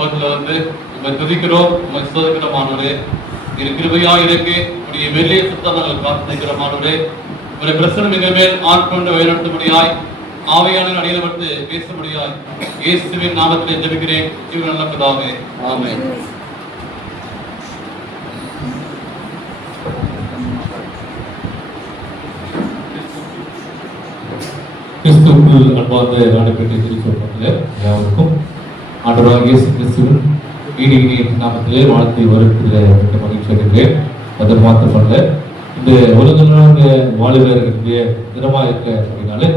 சமூகத்தில் வந்து உங்களை துதிக்கிறோம், உங்களை சோதிக்கிறோமானவரே. இது கிருபையா இருக்கு. உடைய வெள்ளிய சுத்தம் நாங்கள் பிரார்த்திக்கிறோமானவரே. உடைய பிரசனம் எங்கள் மேல் ஆட்கொண்டு வழிநடத்தும்படியாய் ஆவியான அடையப்பட்டு பேசும்படியாய் இயேசுவின் நாமத்திலே ஜெபிக்கிறேன். ஜீவன் நல்ல பிதாவே, ஆமென். கிறிஸ்துவுக்குள் அன்பார்ந்த நாடுபேட்டை திருச்சபையிலே யாவருக்கும் ஆண்டவராகிய இயேசு கிறிஸ்துவின் ஈடிய நாமத்திலே வாழ்த்தை வருவதில் மிக்க மகிழ்ச்சி அடைகிறேன். அது மாத்திரமல்ல, இந்த உலக வாலிபர்களுடைய தினமாக இருக்க அப்படின்னாலே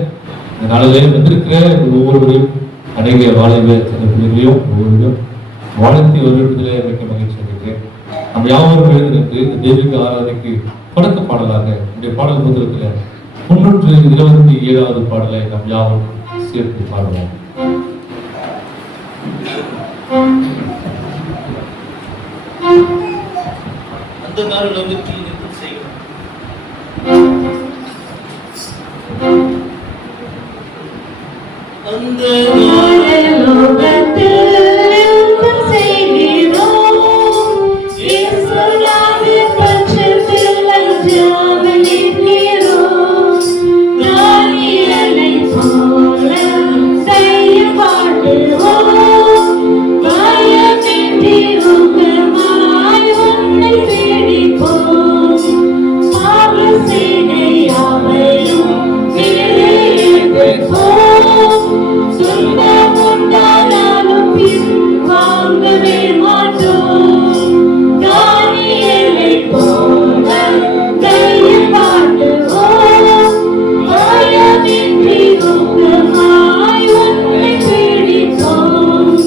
இந்த நாளிலே வந்திருக்கிற ஒவ்வொருவரையும் அடைகிற வாலிப சில பிள்ளைகளையும் ஒவ்வொருவரையும் வாழ்த்தி வருவதில் மிக்க மகிழ்ச்சி அடைகிறேன். நம்ம யாவரும் எழுதிருக்கு இந்த தெய்வீக ஆராதனைக்கு தொடக்க பாடலாக இந்த பாடல் புத்தகத்தில் 327வது பாடலை நாம் யாவும் சேர்த்து பாடுவோம். அந்த நாள் உலகத்தில் நின்று செய்வோம். அந்த நாள் உலகத்தில் நின்று செய்கிறோம். இயேசுவே பச்சையில் அஞ்சாமல் இருக்கிறோம். தானியேலை போல தைரியம் பாடுவோம். பயமின்றி உங்கமாய் உன்னை தேடிப்போம். பாவசேனை யாவையும் எதிர்ப்போம். துன்பம் உண்டானாலும் பின்வாங்கவே மாட்டோம். தானியேலை போல தைரியம் பாடுவோம். பயமின்றி உங்கமாய் உன்னை தேடிப்போம்.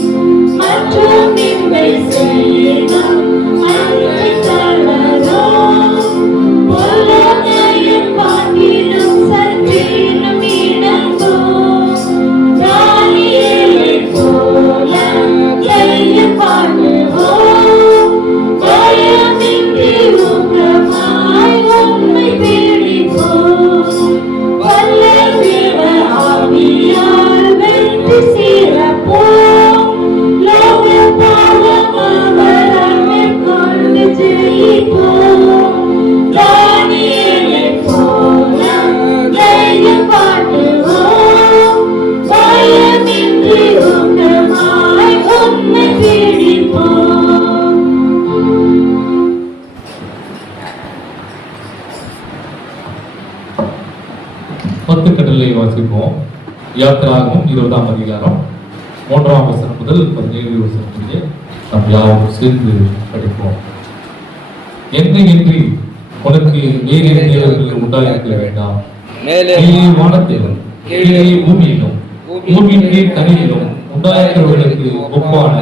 மற்றும் இன்பை செய்யணும் அன்று தளரோம். உலகையும் பாட்டிலும் சற்றேனும் இணங்கோம். தானியேலை போல தைரியம் பாடுவோம். பயமின்றி உங்கமாய் உன்னை தேடிப்போம். வல்ல தேவ ஆவியால் வெற்றி சிறப்போம். லோக பாவம் மேற்கொண்டு ஜெயிப்போம். தானியேலை போல தைரியம் பாடுவோம். பயமின்றி உங்கமாய் உன்னை தேடிப்போம். பத்து கடலை வாசிப்போம். யாத்திராகமும் 20ஆம் அதிகாரம் 3ஆம் வசனம் முதல் 17 வசனம் வரை நாம் யாவும் சேர்ந்து படிப்போம். என்னையின்றி உனக்கு வேறு தேவர்கள் உண்டாயிருக்க வேண்டாம். மேலே வானத்திலும் கீழே பூமியிலும் பூமியின் கீழ் தனியிலும் உண்டாயிருக்கிறவர்களுக்கு ஒப்பான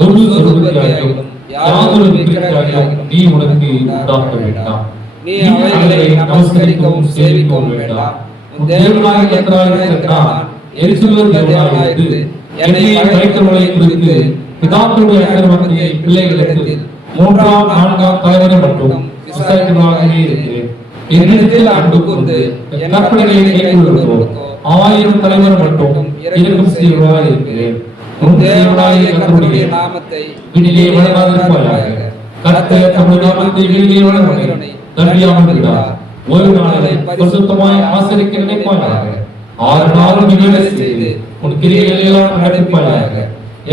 ஒரு சொருபதியாயும் யாதொரு விக்கிரகத்தையும் நீ உனக்கு உண்டாக்க வேண்டாம். நீ அவைகளை நமஸ்கரிக்கவும் சேவிக்கவும் வேண்டாம். உன் தேவனாகிய கர்த்தராகிய நான் எரிசுலர் தேவனாயிருந்து என்னை அழைத்தவர்களை குறித்து பிதாக்களுடைய அக்கிரமத்தை பிள்ளைகளுக்கு 3ஆம் 4ஆம் தலைமுறை மட்டும் விசாரிக்கிறவனாகவே இருக்கிறேன். என்னிடத்தில் அன்பு கூர்ந்து என் கற்பனைகளை கைக்கொள்ளுகிறோ 1000 தலைமுறை மட்டும் இரக்கம் செய்வதாக இருக்கிறேன். உன் தேவனாகிய கர்த்தருடைய நாமத்தை வீணிலே வளராதிருப்பாயாக. கர்த்தர் தம்முடைய நாமத்தை வீணிலே வளர்வனை தள்ளியாமல் விடார். ஒரு நாளை பரிசுத்தமாய் ஆசரிக்க நினைப்பாயாக. 6 நாளும் வேலை செய்து உன் கிரியைகளை எல்லாம் நடப்பிப்பாயாக.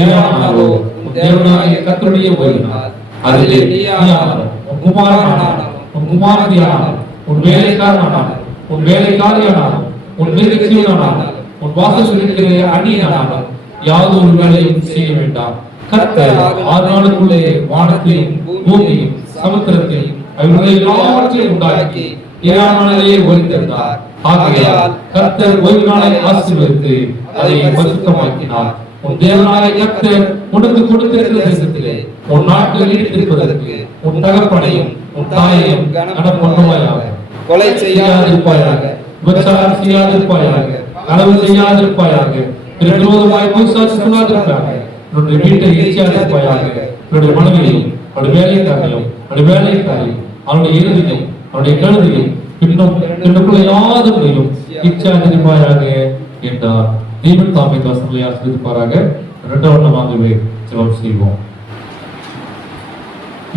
7ஆம் நாளோ உன் தேவனாகிய கர்த்தருடைய ஓய்வு நாள். அதிலே நீயானாலும் உன் குமாரனானாலும் உன் குமாரத்தியானாலும் உன் வேலைக்காரனானாலும் உன் வேலைக்காரியானாலும் உன் நிர்வாகியானாலும் உன் வாசல் இருக்கிற அந்நியனானாலும் யாதொரு வேலையும் செய்ய வேண்டாம். கர்த்தர் 6 நாளுக்குள்ளே வானத்தையும் பூமியையும் சமுத்திரத்தையும் அவைகளை எல்லாவற்றையும் உண்டாக்கி 7ஆம் நாளிலே ஓய்ந்திருந்தார். ஆகையால் கர்த்தர் ஓய்வு நாளை ஆசீர்வதித்து அதை பரிசுத்தமாக்கினார். உன் தேவனாகிய கர்த்தர் உனக்கு கொடுத்திருக்கிற தேசத்திலே உன் நாட்கள் நீடித்திருப்பதற்கு உன் தகப்பனையும் உன் தாயையும் கனம் பண்ணுவாயாக. கொலை செய்யாதிருப்பாயாக. விபச்சாரம் செய்யாதிருப்பாயாக. களவு செய்யாதிருப்பாயாக. பிறர் விரோதமாய் பொய் சாட்சி சொல்லாதிருப்பாயாக. உன்னுடைய வீட்டை எரிச்சாதிருப்பாயாக. உன்னுடைய மனைவியையும் அவருடைய வேலைக்காரையும் அவருடைய வேலைக்காரையும் அவருடைய இறுதியும் அவருடைய கழுதையும் பின்னும் பின்னுக்குள்ள யாதவரையும் இச்சாதிருப்பாயாக என்றார். தேவன் தாமே வசனங்களை ஆசீர்வதிப்பாராக. இரண்டாவதாகவே ஜெபம் செய்வோம்.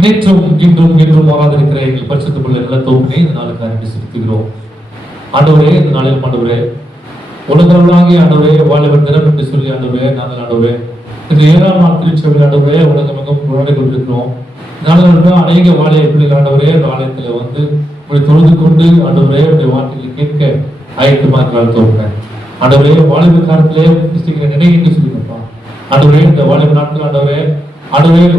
நேற்றும் இன்றும் என்றும் மாறாதிருக்கிற எங்கள் பரிசுத்தமுள்ள நல்ல தோப்பினை இந்த நாளுக்கு அறிந்து செலுத்துகிறோம். ஆண்டவரே, இந்த நாளில் ஆண்டவரே, உலகளாகிய ஆண்டவரே, வாலிபர் தினம் என்று சொல்லி ஆண்டவரே, நாங்கள் ஆண்டவரே இந்த 7ஆம் நாள் திருச்சபையில் ஆண்டவரே உலகமெங்கும் கொண்டாடி கொண்டிருக்கிறோம். நாங்கள் அநேக வாலிய பிள்ளைகள் ஆண்டவரே இந்த ஆலயத்தில் வந்து உங்களை தொழுது கொண்டு ஆண்டவரே உடைய வார்த்தைகளை கேட்க ஆயத்தமாக இருக்கிறார்கள் தோன்றேன். ஆண்டவரே, வாலிப காலத்திலே கிறிஸ்துவின் நினை என்று சொல்லுங்கப்பா. ஆண்டவரே, இந்த வாலிப நாட்கள் ஆண்டவரே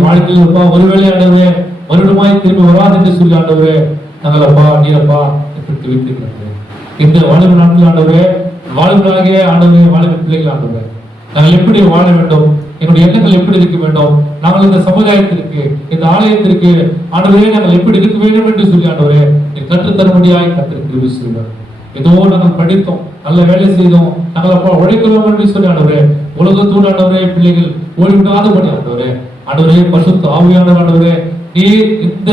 வாழ்க்கையில் அப்பா ஒருவேளை ஆண்டவரே மறுபடியும் திரும்பி வராது என்று சொல்லி ஆண்டவரே நாங்கள் அப்பா நீரப்பா எப்படி வைத்திருக்கிறது. இந்த வாலிப நாட்கள் ஆண்டவரே வாழ்வராகிய ஆண்டவரே வாலிப பிள்ளைகள் ஆண்டவரே நாங்கள் எப்படி வாழ வேண்டும், என்னுடைய எண்ணங்கள் எப்படி இருக்க வேண்டும், நாங்கள் இந்த சமுதாயத்திற்கு இந்த ஆலயத்திற்கு ஆண்டவரே நாங்கள் எப்படி இருக்க வேண்டும் என்று சொல்லி ஆண்டவரே கற்றுத்தரும்படியாய் கத்திற்கு சொல்வார். ஏதோ நாங்கள் படித்தோம், நல்ல வேலை செய்தோம், நாங்கள் அப்பா உழைக்கிறோம் என்று சொல்லி ஆண்டவரே உலகத்தோடு ஆண்டவரே பிள்ளைகள் ஓய்விடாதபடி ஆண்டவரே ஆண்டவரே பரிசுத்த ஆவியானவர் ஆண்டவரே நீர் இந்த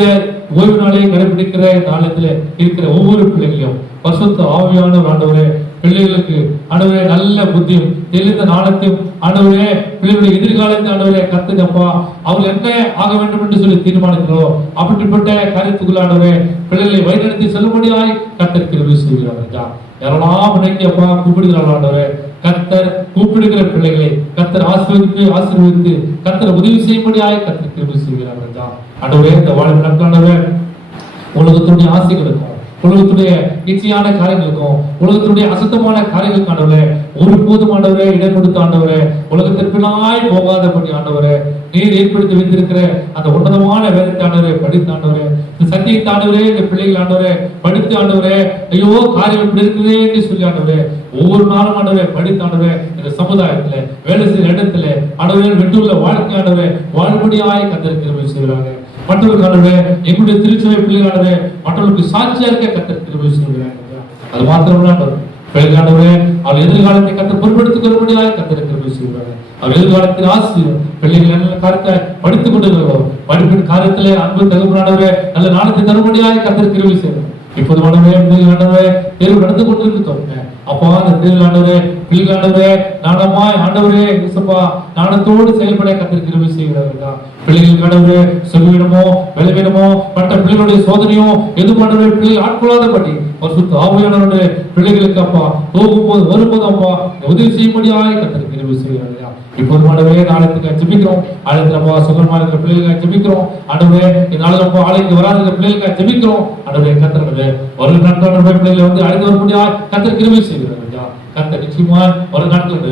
ஓய்வு நாளை கடைபிடிக்கிற நாளத்துல இருக்கிற ஒவ்வொரு பிள்ளைகளையும் பரிசுத்த ஆவியானவர் ஆண்டவரே பிள்ளைகளுக்கு ஆண்டவரே நல்ல புத்தியும் தெளிந்த நாளத்தையும் ஆண்டவரே பிள்ளைகளுடைய எதிர்காலத்தை ஆண்டவரே கத்துக்கப்பா அவங்க என்ன ஆக வேண்டும் என்று சொல்லி தீர்மானிக்கிறோம். அப்படிப்பட்ட காரியத்துக்குள்ள ஆண்டவரே பிள்ளைகளை வழிநடத்தி செல்லும்படியாய் கத்திற்கு செய்கிறார்கள். யாரெல்லாம் இன்னைக்கு அப்பா கூப்பிடுகிறார்கள் ஆண்டவரே கர்த்தர் கூப்பிடுகிற பிள்ளைகளை கர்த்தர் ஆசீர்வதித்து கர்த்தர் உதவி செய்யும்படியாய் கத்திற்கு செய்கிறார்கள். ஆண்டவரே இந்த வாழ்வு நாட்களானவரே உலகத்துடைய ஆசைகளுக்கும் உலகத்துடைய இச்சையான காரியங்களுக்கும் உலகத்துடைய அசுத்தமான காரியங்களுக்கானவரே ஒருபோதும் ஆண்டவரே இடம் கொடுத்த ஆண்டவரே உலகத்திற்குள்ளாய் போகாதபடி ஆண்டவரே நீர் ஏற்படுத்தி வைத்திருக்கிற அந்த உன்னதமான வேதத்தை ஆண்டவரே படித்து ஆண்டவரே இந்த சத்தியத்தை ஆண்டவரே இந்த பிள்ளைகள் ஆண்டவரே படித்து ஆண்டவரே ஐயோ காரியம் இப்படி இருக்குதே என்று சொல்லி ஆண்டவரே ஒவ்வொரு நாளும் ஆண்டவரே படித்து ஆண்டவரே இந்த சமுதாயத்துல வேலை செய்கிற இடத்துல ஆண்டவரே வெட்டுள்ள வாழ்க்கை ஆண்டவரே வாழ்படியாய் கத்திருக்கிற செய்கிறாங்க. மற்றவர்களானவே எங்களுடைய திருச்சபை பிள்ளைகளானவே மற்றவர்களுக்கு சாட்சியா இருக்க கத்தர் கிருபை செய்கிறாங்க. அது மாத்திரமல்ல பிள்ளைகளானவே அவர் எதிர்காலத்தை கத்தர் பொறுப்படுத்திக் கொள்ளும்படியாக கத்தர் கிருபை செய்கிறாங்க. அவர் எதிர்காலத்தின் ஆசிரியர் பிள்ளைகள் நல்ல காரியத்தை படித்துக் கொண்டிருக்கிறோம். படிப்பின் காரியத்திலே அன்பு தகுப்பானவரே நல்ல நாளத்தை தரும்படியாக கத்தர் கிருபை செய்கிறார். இப்போது மனவே பிள்ளைகளானவே தேர்வு நடந்து கொண்டிருக்கிறோம். அப்பா அந்த தேர்தலானவரே பிள்ளைகளானவரே நாணமாய் ஆண்டவரே இயேசுப்பா நாணத்தோடு செயல்பட கத்தர் கிருபை செய்கிறார்கள். பிள்ளைகள் ஆண்டவரே சொல்லிவிடமோ விளைவிடமோ மற்ற பிள்ளைகளுடைய சோதனையோ எது பண்ணவே பிள்ளைகள் ஆட்கொள்ளாதபடி பரிசுத்த ஆவியானவருடைய பிள்ளைகளுக்கு அப்பா போகும்போது வரும்போது அப்பா உதவி செய்யும்படியாய் கத்தர் கிருபை செய்கிறார்கள். இப்போது ஆண்டவரே நாளைக்கு ஜெபிக்கிறோம். ஆலயத்துல அப்பா சுகமா இருக்கிற பிள்ளைகளுக்கு ஜெபிக்கிறோம். ஆண்டவரே நாளைக்கு அப்பா ஆலயத்துக்கு வராத பிள்ளைகளுக்கு ஜெபிக்கிறோம். ஆண்டவரே கத்தர் ஒரு நாட்கள் பிள்ளைகளை வந்து அழைத்து வரும்படியாய் கத்தர் கிருபை செய்கிறார்கள். கத்தர் நிச்சயமா ஒரு நாட்கள்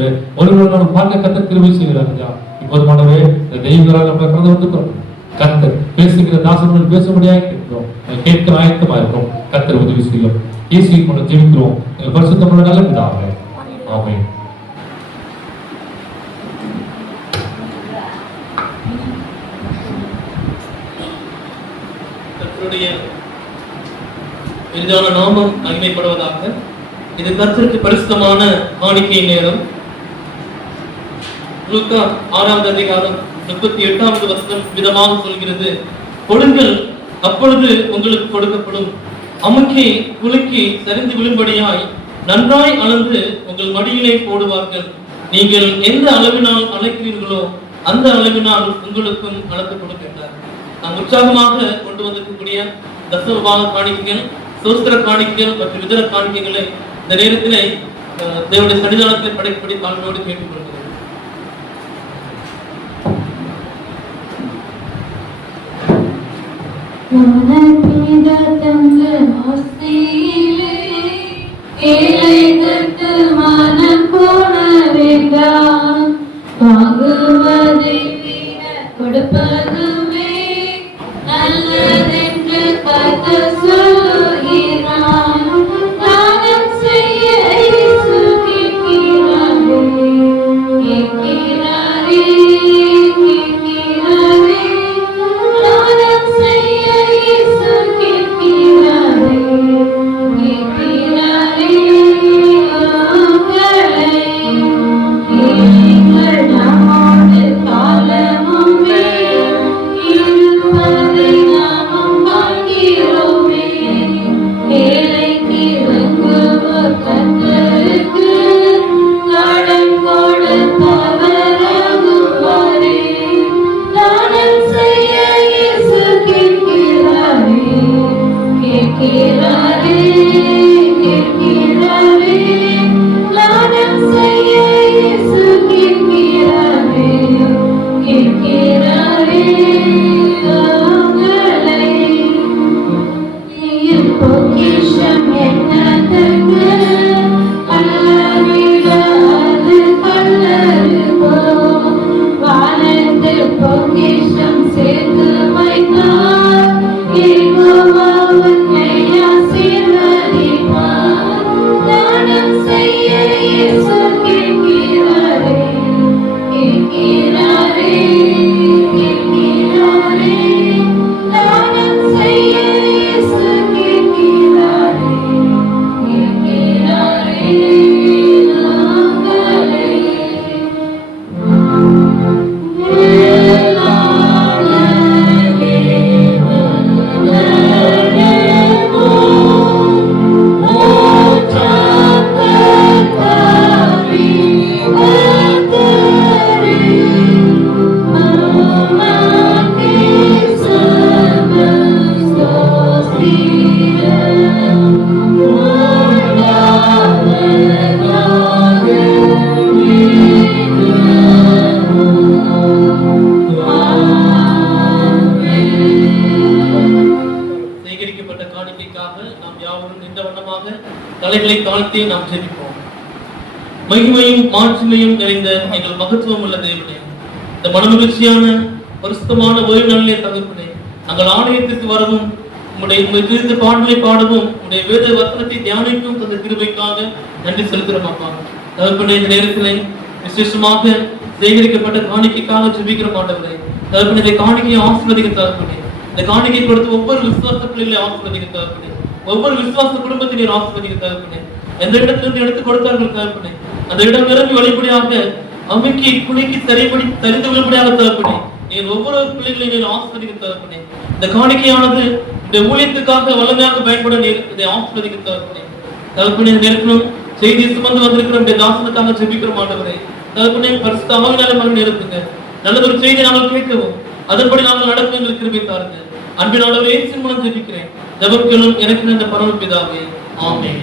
ஒரு நாள் பார்க்க கத்தர் கிருபை செய்கிறார்கள். இப்போது ஆண்டவரே இந்த தெய்வங்களால் நம்ம கடந்து வந்துக்கிறோம். கத்தர் பேசுகிற தாசர்கள் பேசும்படியாக கேட்கிறோம். கேட்கிற ஆயத்தமா இருக்கிறோம். கத்தர் உதவி செய்யும். இயேசுவின் மூலம் ஜெபிக்கிறோம். எங்கள் பரிசுத்தமுள்ள நல்ல பிதாவே. ஆமென். கர்த்தருடைய எளிதான நாமம் மகிமைப்படுவதாக. இது கர்த்தருக்கு பரிசுத்தமான காணிக்கை நேரம். லூக்கா 6ஆம் அதிகாரம் 38வது வசனம் விதமாக சொல்கிறது, கொடுங்கள் அப்பொழுது உங்களுக்கு கொடுக்கப்படும், அமுக்கி குலுக்கி சரிந்து விழும்படியாய் நன்றாய் அளந்து உங்கள் மடியிலே போடுவார்கள், நீங்கள் எந்த அளவினால் அழைக்கிறீர்களோ அந்த அளவினால் உங்களுக்கும் அளக்கப்படும் என்றார். நாம் உற்சாகமாக கொண்டு வந்திருக்கக்கூடிய தசமபாக காணிக்கைகள், சோஸ்திர காணிக்கைகள் மற்றும் இதர காணிக்கைகளை இந்த நேரத்திலே தேவனுடைய சன்னிதானத்தை படைப்படி தாழ்மையோடு கேட்டுக்கொள்கிறேன். மனம் போன வேண்டாம், வாங்குவதை கொடுப்பதுமே நல்லதென்று கர்த்தர் சொல்லுகிறார். தானம் செய்ய இயேசு கேட்கிறாரே, கேட்கிறாரே, கேட்கிறாரே. தானம் செய்ய இயேசு கேட்கிறாரே, முன்பதாக தலைகளை தாழ்த்தி நாம் ஜெபிப்போம். மகிமையும் மாட்சிமையும் நிறைந்த எங்கள் மகத்துவம் உள்ள தேவனே, இந்த மனமகிழ்ச்சியான பரிசுத்தமான ஓய்வு நாளிலே தகப்பனே, நாங்கள் ஆலயத்திற்கு வரவும் உம்முடைய திருத்த பாடலை பாடவும் உம்முடைய வேத வசனத்தை தியானிக்கும் தந்த கிருபைக்காக நன்றி செலுத்துகிறோம் அப்பா. தகப்பனே, இந்த நேரத்திலே விசேஷமாக சேகரிக்கப்பட்ட காணிக்கைக்காக ஜெபிக்கிற மாட்டவர்களே, தகப்பனே இந்த காணிக்கையை ஆசீர்வதிக்க தகப்பனே, இந்த காணிக்கை கொடுத்து ஒவ்வொரு விசுவாச பிள்ளைகளை ஆசீர்வதிக்க தகப்பனே, ஒவ்வொரு விசுவாச குடும்பத்தினர் ஆசீர்வதிக்க தகப்பனே, எந்த இடத்திலிருந்து எடுத்து கொடுத்தார்கள் தகப்பனே, அந்த இடம் நிரம்பி வழிபடியாக அமைக்கி குளிக்கி தெரிந்து விழுபடியாக தகப்பனே, நீர் ஒவ்வொரு பிள்ளைகளையும் நீர் ஆசீர்வதிக்க தகப்பனே. இந்த காணிக்கையானது இந்த ஊழியத்துக்காக வல்லமையாக பயன்பட நீர் இதை ஆசீர்வதிக்க தகப்பனே. தகப்பனே, இந்த நேரத்திலும் செய்தி சுமந்து வந்திருக்கிற இந்த தாசனத்தாக ஜெபிக்கிற மாட்டவரே, தகப்பனே பரிசுத்த ஆவியானவராலே மகன் நிரப்புங்க. நல்லதொரு செய்தி நாங்கள் கேட்கவும் அதன்படி நாங்கள் நடக்க எங்களுக்கு கிருபை தாருங்க. அன்பின் ஆண்டவரே, இயேசுவின் மூலம் ஜெபிக்கிறேன். ஜெபங்களும் எனக்கு இந்த பரம பிதாவே, ஆமென்.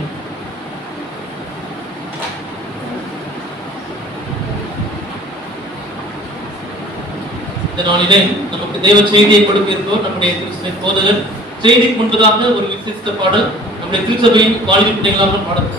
இந்த நாளிலே நமக்கு தேவ செய்தியை கொடுக்க இருந்தோர் நம்முடைய திருச்சபை போதகர். செய்திக்கு முன்பதாக ஒரு விசேஷ பாடல் நம்முடைய திருச்சபையின் வாழ்க்கை பிள்ளைகளாக பாடல்.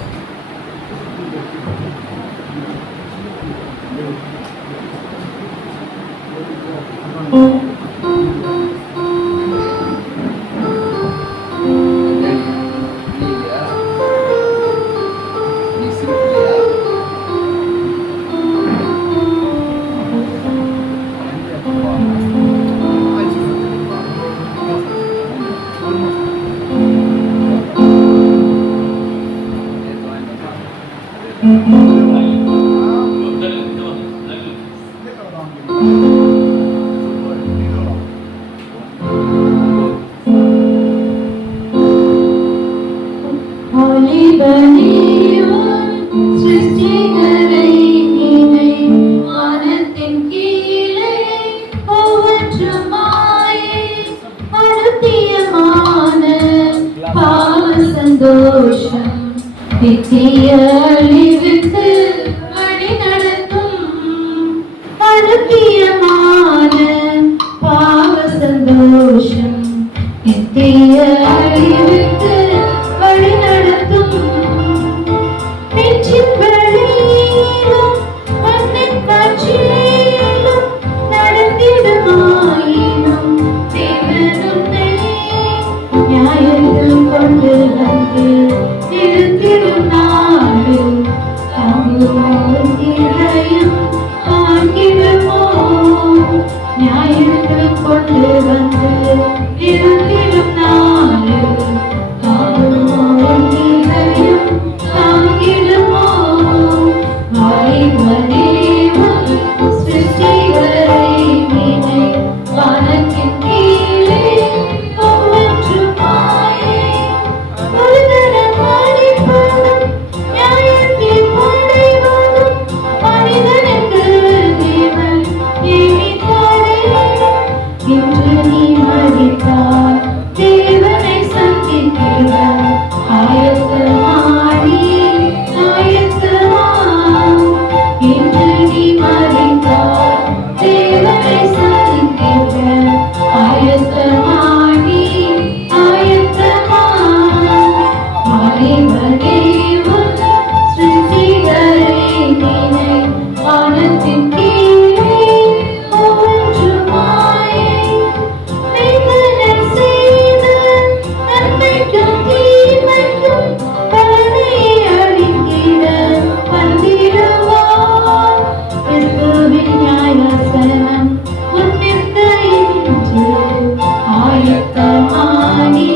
ஆயத்தமானி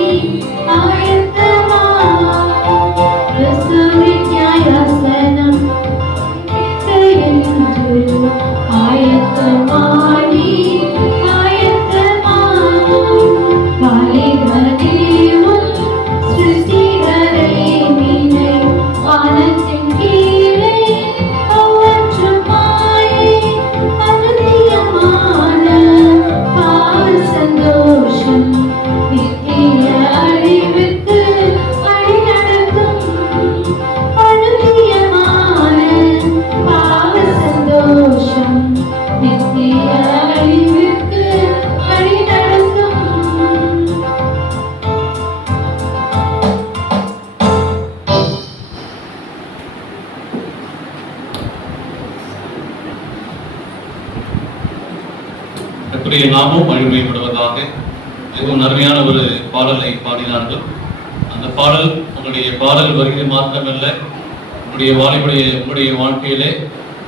ஆயத்தமா கிறிஸ்துவின் கர்த்தருடைய நாமம் மகிமைப்படுவதாக. மிகவும் அருமையான ஒரு பாடலை பாடினார்கள். அந்த பாடல் உங்களுடைய பாடல் வருகை மாத்திரமல்ல, உங்களுடைய வாழ்க்கையிலே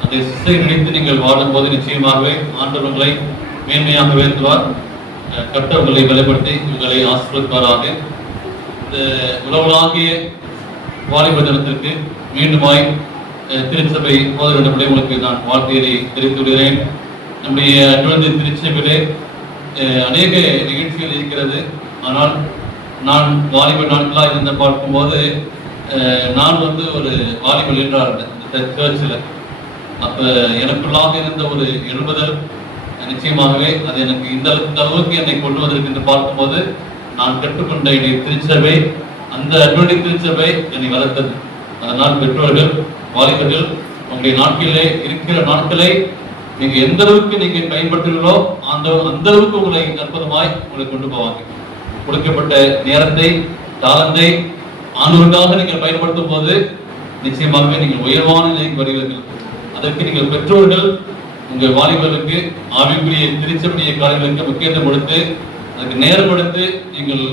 அதை சிசை நினைத்து நீங்கள் வாழும்போது நிச்சயமாகவே ஆண்டவர் உங்களை மேன்மையாக உயர்த்துவார். கர்த்தர் உங்களை பலப்படுத்தி உங்களை ஆசீர்வதிப்பாராக. இந்த உலகளாகிய வாலிப தினத்திற்கு மீண்டுமாய் திருச்சபை போத வேண்டும் உங்களுக்கு நான் வாழ்க்கையை தெரிவித்து விடுகிறேன். நம்முடைய அட்வென்ட் திருச்சபையிலே அநேக நிகழ்ச்சிகள் இருக்கிறது. ஆனால் நான் வாலிப நாட்களாக இருந்த பார்க்கும்போது நான் ஒரு வாலிப லீடராக இருந்தேன் இந்த சர்ச்சில். அப்போ எனக்குள்ளாக இருந்த ஒரு எழுபதல் நிச்சயமாகவே அது எனக்கு இந்த அளவுக்கு என்னை கொண்டு வந்திருக்கு பார்க்கும்போது நான் கற்றுக்கொண்ட என்னுடைய திருச்சபை, அந்த அட்வென்ட் திருச்சபை என்னை வளர்த்தது. அதனால் பெற்றோர்கள், வாலிபர்கள், உங்களுடைய நாட்களிலே இருக்கிற நாட்களை நீங்க எந்த அளவுக்கு நீங்க பயன்படுத்துகிறீர்களோ அந்த அளவுக்கு உங்களை அற்புதமாய் உங்களை கொண்டு போவாங்க. கொடுக்கப்பட்ட நேரத்தை, காலத்தை ஆண்டவருக்காக நீங்கள் பயன்படுத்தும் போது நிச்சயமாகவே நீங்கள் உயர்வான நிலைக்கு வருவீர்கள். அதற்கு நீங்கள் பெற்றோர்கள் உங்கள் வாலிபர்களுக்கு ஆவிக்குரிய திருச்சபைய காரியங்களுக்கு முக்கியத்துவம் கொடுத்து அதுக்கு நேரம் கொடுத்து நீங்கள்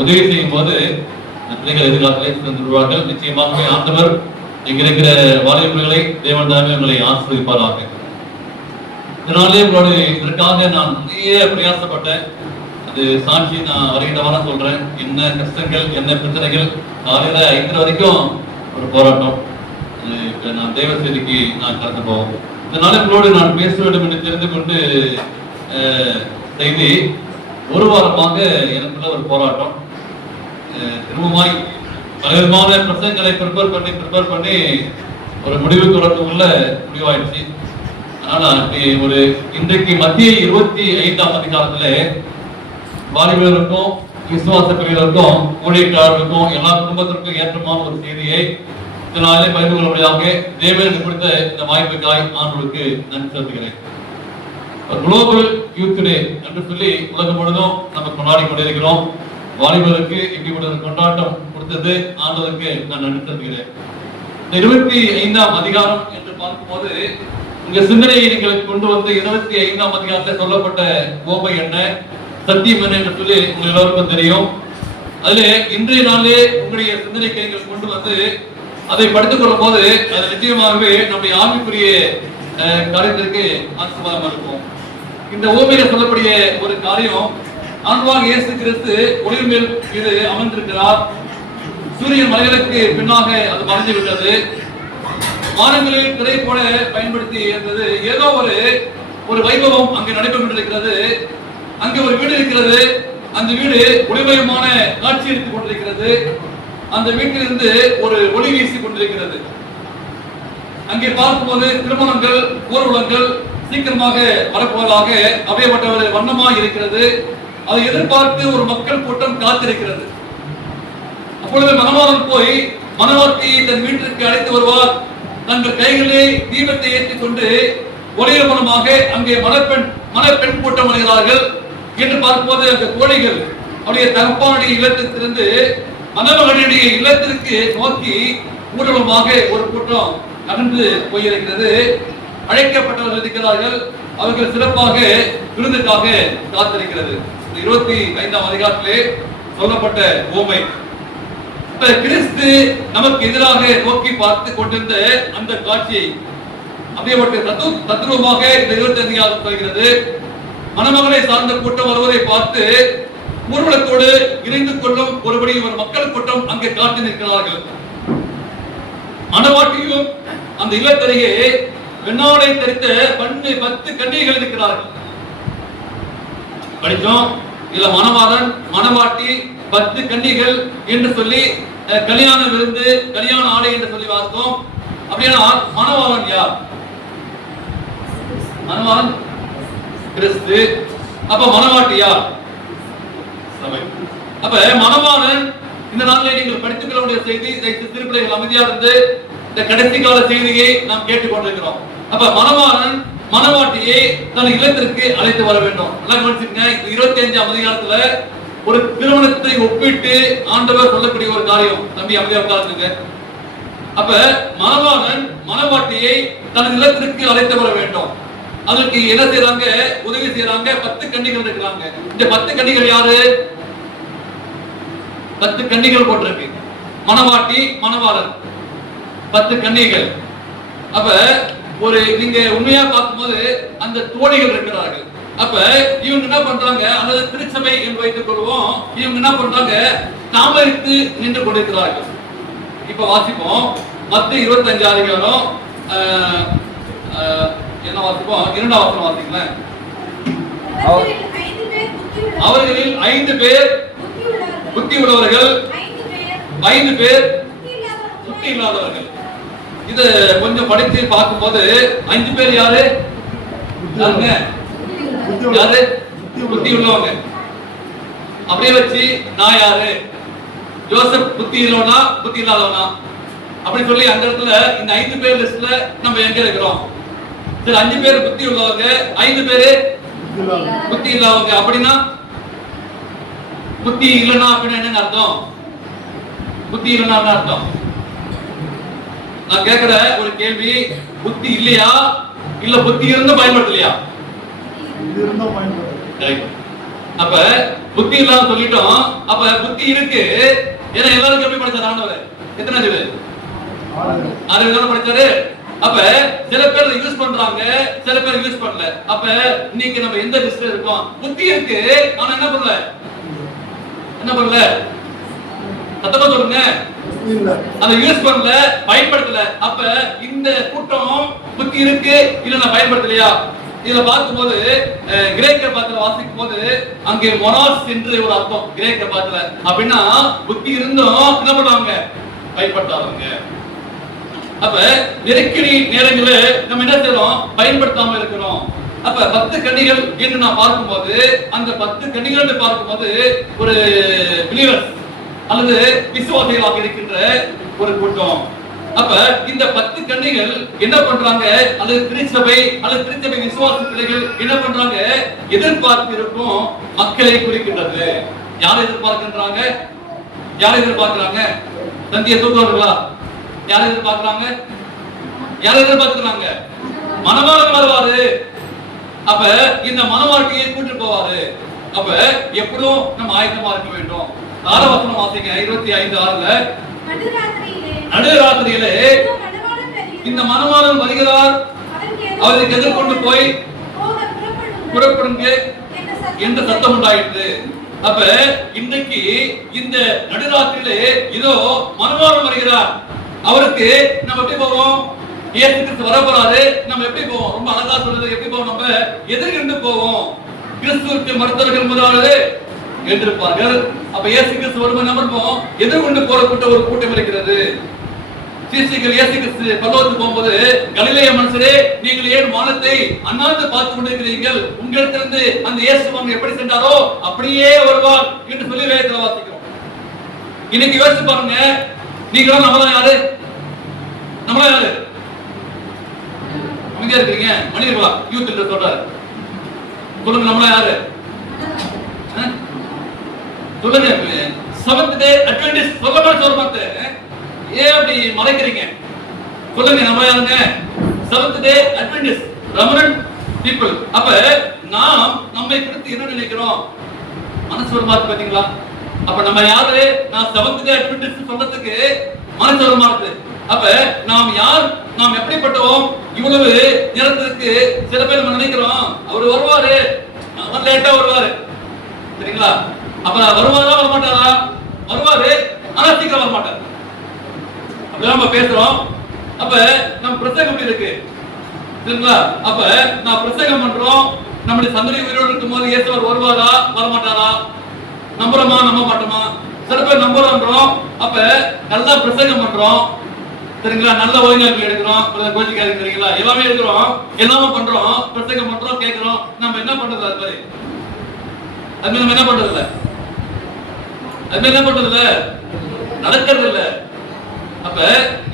உதவி செய்யும் போது பிள்ளைகள் எதிர்காலத்திலே சிறந்துள்ளார்கள். நிச்சயமாகவே ஆண்டவர் இங்க இருக்கிற வாலிபர்களை தேவன் தாமே உங்களை ஆசீர்வதிப்பாராக. இதனாலே உங்களோட இதற்காக நான் நிறைய பிரயாசப்பட்டேன். அது சாட்சி நான் வருகின்ற வாரம் சொல்றேன். என்ன கஷ்டங்கள், என்ன பிரச்சனைகள். காலையில 5 வரைக்கும் ஒரு போராட்டம். நான் தேவ செய்திக்கு நான் கடந்து போவோம். இதனால உங்களோடு நான் பேச வேண்டும் என்று தெரிந்து கொண்டு செய்தி ஒரு வாரமாக எனக்குள்ள ஒரு போராட்டம். திரும்பமாய் பலவிதமான பிரசங்களை ப்ரிப்பேர் பண்ணி ஒரு முடிவுக்கு வரத்துக்குள்ள முடிவாயிடுச்சு. ஆனா ஒரு இன்றைக்கு மத்திய 25ஆம் அதிகாரத்துல வாலிபர்களுக்கும் விசுவாச பிரிவுகளுக்கும் ஊழியக்காரர்களுக்கும் எல்லா குடும்பத்திற்கும் ஏற்றமான ஒரு செய்தியை இதனாலே பகிர்ந்து கொள்ளும்படியாக தேவனுக்கு கொடுத்த இந்த வாய்ப்புக்காய் ஆண்டவருக்கு நன்றி செலுத்துகிறேன். குளோபல் யூத் டே என்று சொல்லி உலகம் முழுவதும் நம்ம கொண்டாடி கொண்டிருக்கிறோம். வாலிபர்களுக்கு இப்படி ஒரு கொண்டாட்டம் கொடுத்தது ஆண்டவருக்கு நான் நன்றி செலுத்துகிறேன். 25ஆம் அதிகாரம் என்று பார்க்கும்போது உங்க சிந்தனையை நீங்கள் கொண்டு வந்து 25ஆம் அதிகாரத்தில் சொல்லப்பட்ட கோபை என்ன, சத்தியம் என்ன என்று சொல்லி உங்க எல்லோருக்கும் தெரியும். அதுல இன்றைய நாளே உங்களுடைய சிந்தனைக்கு நீங்கள் கொண்டு வந்து அதை படித்துக் கொள்ளும் போது அது நிச்சயமாகவே நம்முடைய ஆவிக்குரிய காரியத்திற்கு ஆசீர்வாதமா இருக்கும். இந்த ஓமையில சொல்லக்கூடிய ஒரு காரியம், ஆண்டவராகிய இயேசு கிறிஸ்து ஒளியின் மேல் மீது அமர்ந்திருக்கிறார். சூரியன் மலைகளுக்கு பின்னாக அது மறைந்து விட்டது. வானங்களில் திரை போல பயன்படுத்தி இருந்தது. ஏதோ ஒரு வைபவம் அங்கே நடைபெற்று கொண்டிருக்கிறது. அங்கே ஒரு வீடு இருக்கிறது. அந்த வீடு ஒளிமயமான காட்சி எடுத்துக் கொண்டிருக்கிறது. அந்த வீட்டிலிருந்து ஒரு ஒளி வீசி கொண்டிருக்கிறது. அங்கே பார்க்கும்போது திருமணங்கள், ஊர்வலங்கள் சீக்கிரமாக வரப்போவதாக அவையப்பட்ட ஒரு வண்ணமாக இருக்கிறது. அதை எதிர்பார்த்து ஒரு மக்கள் கூட்டம் காத்திருக்கிறது. அப்பொழுது மணவாளன் போய் மணவாட்டியை தன் வீட்டிற்கு அழைத்து வருவார். தங்கள் கைகளிலே தீபத்தை ஏற்றிக் கொண்டு ஒளியமனமாக அங்கே மணப்பெண் கூட்டம் வருகிறார்கள் என்று பார்க்கும்போது அந்த கோழிகள் அவருடைய தகப்பானுடைய இல்லத்திலிருந்து மணமகனுடைய இல்லத்திற்கு நோக்கி ஊர்வலமாக ஒரு கூட்டம் நகர்ந்து போயிருக்கிறது. அழைக்கப்பட்டவர்கள் இருக்கிறார்கள். அவர்கள் சிறப்பாக விருதுக்காக காத்திருக்கிறது. 25ஆம் அதிகாரத்திலே சொல்லப்பட்ட ஓமை. கிறிஸ்து நமக்கு எதிராக நோக்கி பார்த்து கொண்டிருந்த அந்த காட்சியை அப்படியே தத்துவமாக இந்த 25 அதிகாரம் சொல்கிறது. மணமகனை சார்ந்த கூட்டம் வருவதை பார்த்து ஊர்வலத்தோடு இணைந்து கொள்ளும் ஒருபடி ஒரு மக்கள் கூட்டம் அங்கே காத்து நிற்கிறார்கள். மணவாட்டியும் அந்த இல்லத்தரையே வெண்ணாடை தரித்த 10 கன்னிகைகள் இருக்கிறார்கள். படித்தோம். இல்ல மணவாளன், மணவாட்டி, 10 கன்னிகள் என்று சொல்லி கல்யாண விருந்து, கல்யாண ஆடை என்று சொல்லி வாசித்தோம். அப்படின்னா மணவாளன் யார்? மணவாளன் கிறிஸ்து. அப்ப மணவாட்டி யார்? சபை. அப்ப மணவாளன் இந்த நாளில் நீங்கள் படித்துக் கொள்ளக்கூடிய செய்தி, திருப்பிள்ளைகள் அமைதியா இருந்து இந்த கடைசி கால செய்தியை நாம் கேட்டுக்கொண்டிருக்கிறோம். அப்ப மணவாளன் மணவாட்டியை தன் இல்லத்திற்கு அழைத்து வர வேண்டும். நல்லா கவனிச்சுங்க. 25ஆம் அதிகாரத்துல ஒரு திருமணத்தை ஒப்பிட்டு ஆண்டவர் சொல்லக்கூடிய ஒரு காரியம். தம்பி அமைதியா உட்கார்ந்துங்க. அப்ப மணவாளன் மணவாட்டியை தன் இல்லத்திற்கு அழைத்து வர வேண்டும். அதுக்கு என்ன செய்யறாங்க? உதவி செய்யறாங்க. 10 கன்னிகள் இருக்கிறாங்க. இந்த 10 கன்னிகள் யாரு? 10 கன்னிகள் போட்டிருக்கு. மணவாட்டி, மணவாளன், 10 கன்னிகள். அப்ப ஒரு நீங்க உண்மையா பார்க்கும்போது அந்த தோழிகள் இருக்கிறார்கள். அப்ப இவங்க என்ன பண்றாங்க? அல்லது திருச்சபை என்று வைத்துக் கொள்வோம். இவங்க என்ன பண்றாங்க? தாமரித்து நின்று கொண்டிருக்கிறார்கள். இப்ப வாசிப்போம். மத்திய 25 அதிகாரம் என்ன வாசிப்போம்? 2ஆம் வசனம் வாசிங்களேன். அவர்களில் 5 பேர் புத்தி உள்ளவர்கள், 5 பேர் புத்தி இல்லாதவர்கள். இது கொஞ்சம் படித்து பார்க்கும்போது 5 பேர் யாரு? யாருங்க? யாரு? புத்தி உள்ளவங்க. அப்படியே வச்சு நான் யாரு? ஜோசப் புத்தி இல்லவனா புத்தி இல்லாதவனா அப்படி சொல்லி அந்த இடத்துல இந்த 5 பேர் லிஸ்ட்ல நம்ம எங்க இருக்கிறோம்? சரி, 5 பேர் புத்தி உள்ளவங்க, 5 பேரு புத்தி இல்லாதவங்க. அப்படின்னா புத்தி இல்லைன்னா அப்படின்னா என்ன அர்த்தம்? புத்தி இல்லைன்னா என்ன அர்த்தம்? நான் கேட்கிற ஒரு கேள்வி, புத்தி இல்லையா இல்ல புத்தி இருந்து பயன்படுத்தலையா? அப்ப புத்தி இல்லாம சொல்லிட்டோம். அப்ப புத்தி இருக்கு. ஏன்னா எல்லாருக்கும் எப்படி படிச்சாரு ஆண்டவர்? எத்தனை அறிவு? 6 தானே படிச்சாரு. அப்ப சில பேர் யூஸ் பண்றாங்க, சில பேர் யூஸ் பண்ணல. அப்ப இன்னைக்கு நம்ம எந்த லிஸ்ட்ல இருக்கோம்? புத்தி இருக்கு, ஆனா என்ன பண்ணல? என்ன பண்ணல? சத்தமா சொல்லுங்க. அதை யூஸ் பண்ணல, பயன்படுத்தல. அப்ப இந்த கூட்டம் புத்தி இருக்கு இல்ல நான் பயன்படுத்தலையா? இத பார்க்கும்போது கிரேக்க பாத்துல வாசிக்கும் போது அங்கே மொராஸ் என்று ஒரு அர்த்தம் கிரேக்க பாத்துல. அப்படின்னா புத்தி இருந்தும் என்ன பண்ணுவாங்க? பயன்படுத்தாதவங்க. அப்ப நெருக்கடி நேரங்களில் நம்ம என்ன செய்யறோம்? பயன்படுத்தாம இருக்கிறோம். அப்ப 10 கன்னிகள் என்று நான் பார்க்கும்போது அந்த 10 கன்னிகள் பார்க்கும்போது ஒரு பிலீவர்ஸ் அல்லது விசுவாசிகளாக இருக்கின்ற ஒரு கூட்டம். அப்ப இந்த 10 கன்னிகள் என்ன பண்றாங்க? அல்லது திருச்சபை அல்லது திருச்சபை விசுவாச பிள்ளைகள் என்ன பண்றாங்க? எதிர்பார்ப்பு இருக்கும் மக்களை குறிக்கின்றது. யாரை எதிர்பார்க்கின்றாங்க? யாரை எதிர்பார்க்கிறாங்க? தந்திய தூக்குவார்களா? யாரை எதிர்பார்க்கிறாங்க? யாரை எதிர்பார்க்கிறாங்க? மணவாளன் வருவாரு. அப்ப இந்த மணவாட்டியை கூட்டு போவாரு. அப்ப எப்படும் நம்ம ஆயத்தமா இருக்க வேண்டும். ஆரவசனம் வாசிங்க 25:6ல நடுராத்திரியிலே இந்த மணவாளன் வருகிறார், அவருக்கு எதிர்கொண்டு போய் புறப்படுங்க என்ற சத்தம் உண்டாயிற்று. அப்ப இன்றைக்கு இந்த நடுராத்திரியிலே இதோ மணவாளன் வருகிறார். அவருக்கு நம்ம எப்படி போவோம்? இயேசு கிறிஸ்து வர போறாரு. நம்ம எப்படி போவோம்? ரொம்ப அழகா சொல்றது. எப்படி போவோம்? நம்ம எதிர்கொண்டு போவோம். கிறிஸ்துவுக்கு மருத்துவர்கள் முதலாவது என்றிருப்பார்கள். அப்ப இயேசு கிறிஸ்து வரும்போது நம்ம போவோம் எதிர்கொண்டு போற கூட்டம் ஒரு கூட்டம் இருக்கிறது. சீசர்கள் இயேசு கிறிஸ்து பரலோகத்துக்கு போகும்போது, கலிலேய மனுஷரே, நீங்கள் ஏன் வானத்தை அண்ணாந்து பார்த்து கொண்டிருக்கிறீர்கள்? உங்களிடத்திலிருந்து அந்த இயேசு எப்படி சென்றாரோ அப்படியே வருவார் என்று சொல்லி வேதத்துல வாசிக்கிறோம். இன்னைக்கு யோசிச்சு பாருங்க, நீங்களும் நம்மளா யாரு? நம்மளா யாரு? அமைதியா இருக்கீங்க மனிதர்களா? யூத் என்று சொல்றாரு. சொல்லுங்க, நம்மளா யாரு? சொல்லுங்க. செவன்த் டே அட்வென்டிஸ்ட் சொல்ல மாட்டேன். ஏன் அப்படி மறைக்கிறீங்க? சொல்லுங்க, நம்ம யாருங்க? Seventh day Adventist remnant people. அப்ப நாம் நம்மை குறித்து என்ன நினைக்கிறோம்? மனசு ஒரு மாதிரி பாத்தீங்களா? அப்ப நம்ம யாரு? நான் செவன்த் டே அட்வென்டிஸ்ட் சொல்றதுக்கு மனசு ஒரு மாதிரி. அப்ப நாம் யார்? நாம் எப்படிப்பட்டோம்? இவ்வளவு நேரத்துக்கு சில பேர் நம்ம நினைக்கிறோம் அவர் வருவாரு, அவர் லேட்டா வருவாரு, சரிங்களா? அப்ப வருவாரா வரமாட்டாரா? வருவாரு, ஆனா சீக்கிரம் வரமாட்டார். அப்படிதான் நம்ம பேசுறோம். அப்ப நம்ம பிரசங்கம் எப்படி இருக்கு, சரிங்களா? அப்ப நான் பிரசங்கம் பண்றோம், நம்முடைய சந்ததி உயிரோடு இருக்கும் போது இயேசுவர் வருவாரா வரமாட்டாரா? நம்புறோமா நம்ப மாட்டோமா? சில பேர் நம்புறோம். அப்ப நல்லா பிரசங்கம் பண்றோம், சரிங்களா? நல்ல ஓய்வு எடுக்கிறோம், கோச்சிக்காது சரிங்களா? எல்லாமே எடுக்கிறோம், எல்லாமே பண்றோம், பிரசங்கம் பண்றோம், கேட்கிறோம். நம்ம என்ன பண்றது? அது மாதிரி அது நம்ம என்ன பண்றது இல்ல, அது என்ன பண்றது இல்ல, நடக்கிறது இல்ல. அப்ப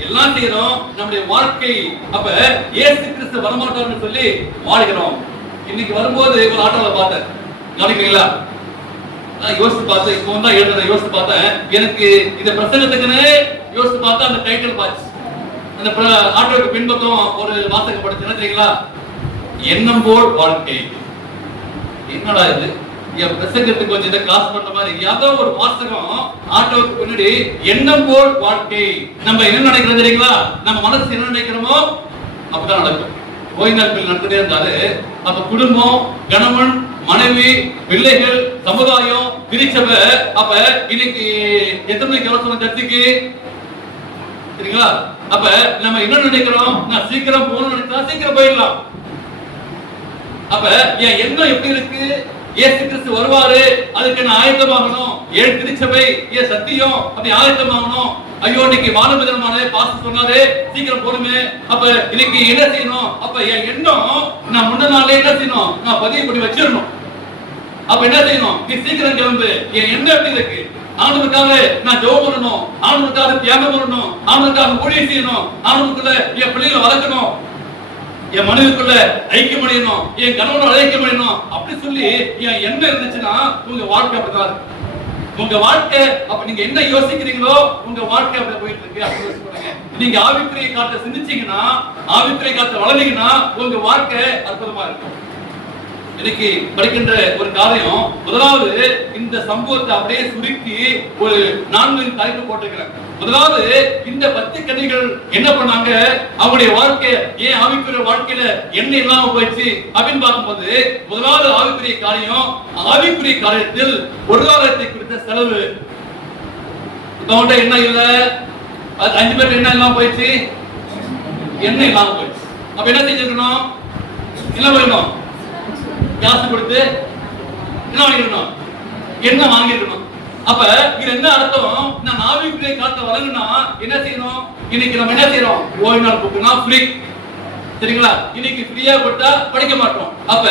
எல்லாம் செய்யறோம் நம்முடைய வாழ்க்கை. அப்ப இயேசு கிறிஸ்து வரமாட்டார்னு சொல்லி வாழ்கிறோம். இன்னைக்கு வரும்போது ஒரு ஆட்டோல பார்த்தேன், கவனிக்கிறீங்களா? யோசித்து பார்த்தேன், இப்போ தான் எழுதுறேன், யோசித்து பார்த்தேன். எனக்கு இந்த பிரசங்கத்துக்குன்னு யோசித்து பார்த்தா அந்த டைட்டில் பாச்சு, அந்த ஆட்டோவுக்கு பின்பக்கம் ஒரு வாசகம் படிச்சேன், தெரியுங்களா? எண்ணம் போல் வாழ்க்கை. என்னடா இது? என் பிரசங்கத்துக்கு கொஞ்சம் இதை கிளாஸ் பண்ற மாதிரி ஏதோ ஒரு வாசகம் ஆட்டோவுக்கு பின்னாடி எண்ணம் போல் வாழ்க்கை. நம்ம என்ன நினைக்கிறோம் தெரியுங்களா? நம்ம மனசு என்ன நினைக்கிறோமோ அப்பதான் நடக்கும். ஓய்வு நாட்கள் நடந்துட்டே இருந்தாரு. அப்ப குடும்பம், கணவன், மனைவி, பிள்ளைகள், சமுதாயம், திருச்சபை. அப்ப இன்னைக்கு எத்தனை மணிக்கு அவசரம் சர்ச்சைக்கு? சரிங்களா? அப்ப நம்ம என்ன நினைக்கிறோம்? நான் சீக்கிரம் போகணும்னு நினைச்சா சீக்கிரம் போயிடலாம். அப்ப என் எண்ணம் எப்படி இருக்கு? ஏசு கிறிஸ்து வருவாரு, அதுக்கு நான் ஆயத்தமாகணும். ஏன் திருச்சபை, ஏன் சத்தியம் அப்படி ஆயத்தமாகணும். ஐயோ இன்னைக்கு மானபதனமான பாஸ்டர் சொன்னாரு சீக்கிரம் போகணுமே. அப்ப இன்னைக்கு என்ன செய்யணும்? அப்ப என் எண்ணம் நான் முன்ன நாளே என்ன செய்யணும்? நான் பதிவு பண்ணி வச்சிடணும். அப்ப என்ன செய்யணும்? நீ சீக்கிரம் கிளம்பு. என் எண்ணம் எப்படி இருக்கு? ஆண்டவருக்காக நான் ஜெபம் பண்ணணும், ஆண்டவருக்காக தியாகம் பண்ணணும், ஆண்டவருக்காக ஊழியம் செய்யணும், ஆண்டவருக்குள்ள என் பிள்ளைகளை வளர்க்கணும், என் மனைவிக்குள்ள ஐக்கியம் அடையணும், என் கணவனோட ஐக்கியம் அடையணும். அப்படி சொல்லி என் எண்ணம் இருந்துச்சுன்னா உங்க வாழ்க்கை அப்படிதான் இருக்கு. உங்க வாழ்க்கை அப்ப நீங்க என்ன யோசிக்கிறீங்களோ உங்க வாழ்க்கை அப்படி போயிட்டு இருக்கு. அப்படி யோசிப்பாங்க. நீங்க ஆவிக்குரிய காட்ட சிந்திச்சீங்கன்னா, ஆவிக்குரிய காட்ட வளர்ந்தீங்கன்னா உங்க வாழ்க்கை அற்புதமா இருக்கும். இன்னைக்கு படிக்கின்ற ஒரு காரியம், முதலாவது இந்த சம்பவத்தை அப்படியே சுருக்கி ஒரு 4 தலைப்பு போட்டிருக்கிறேன். முதலாவது இந்த 10 கன்னிகள் என்ன பண்ணாங்க? அவங்களுடைய வாழ்க்கை ஏன் ஆவிக்குரிய வாழ்க்கையில என்ன இல்லாம போயிடுச்சு அப்படின்னு பார்க்கும்போது, முதலாவது ஆவிக்குரிய காரியம், ஆவிக்குரிய காரியத்தில் பொருளாதாரத்தை குறித்த செலவு. என்ன இல்ல 5 பேர் என்ன இல்லாம போயிடுச்சு? என்ன இல்லாம போயிடுச்சு. அப்ப என்ன செஞ்சிருக்கணும்? என்ன பண்ணணும்? காசு கொடுத்து என்ன வாங்கிடணும்? என்ன வாங்கிடணும். அப்ப இது என்ன அர்த்தம்? நான் ஆவிக்குரிய காட்ட வரணும்னா என்ன செய்யணும்? இன்னைக்கு நம்ம என்ன செய்யறோம்? ஓய்வு நாள் புக்குனா ஃப்ரீ. சரிங்களா? இன்னைக்கு ஃப்ரீயா கொடுத்தா படிக்க மாட்டோம். அப்ப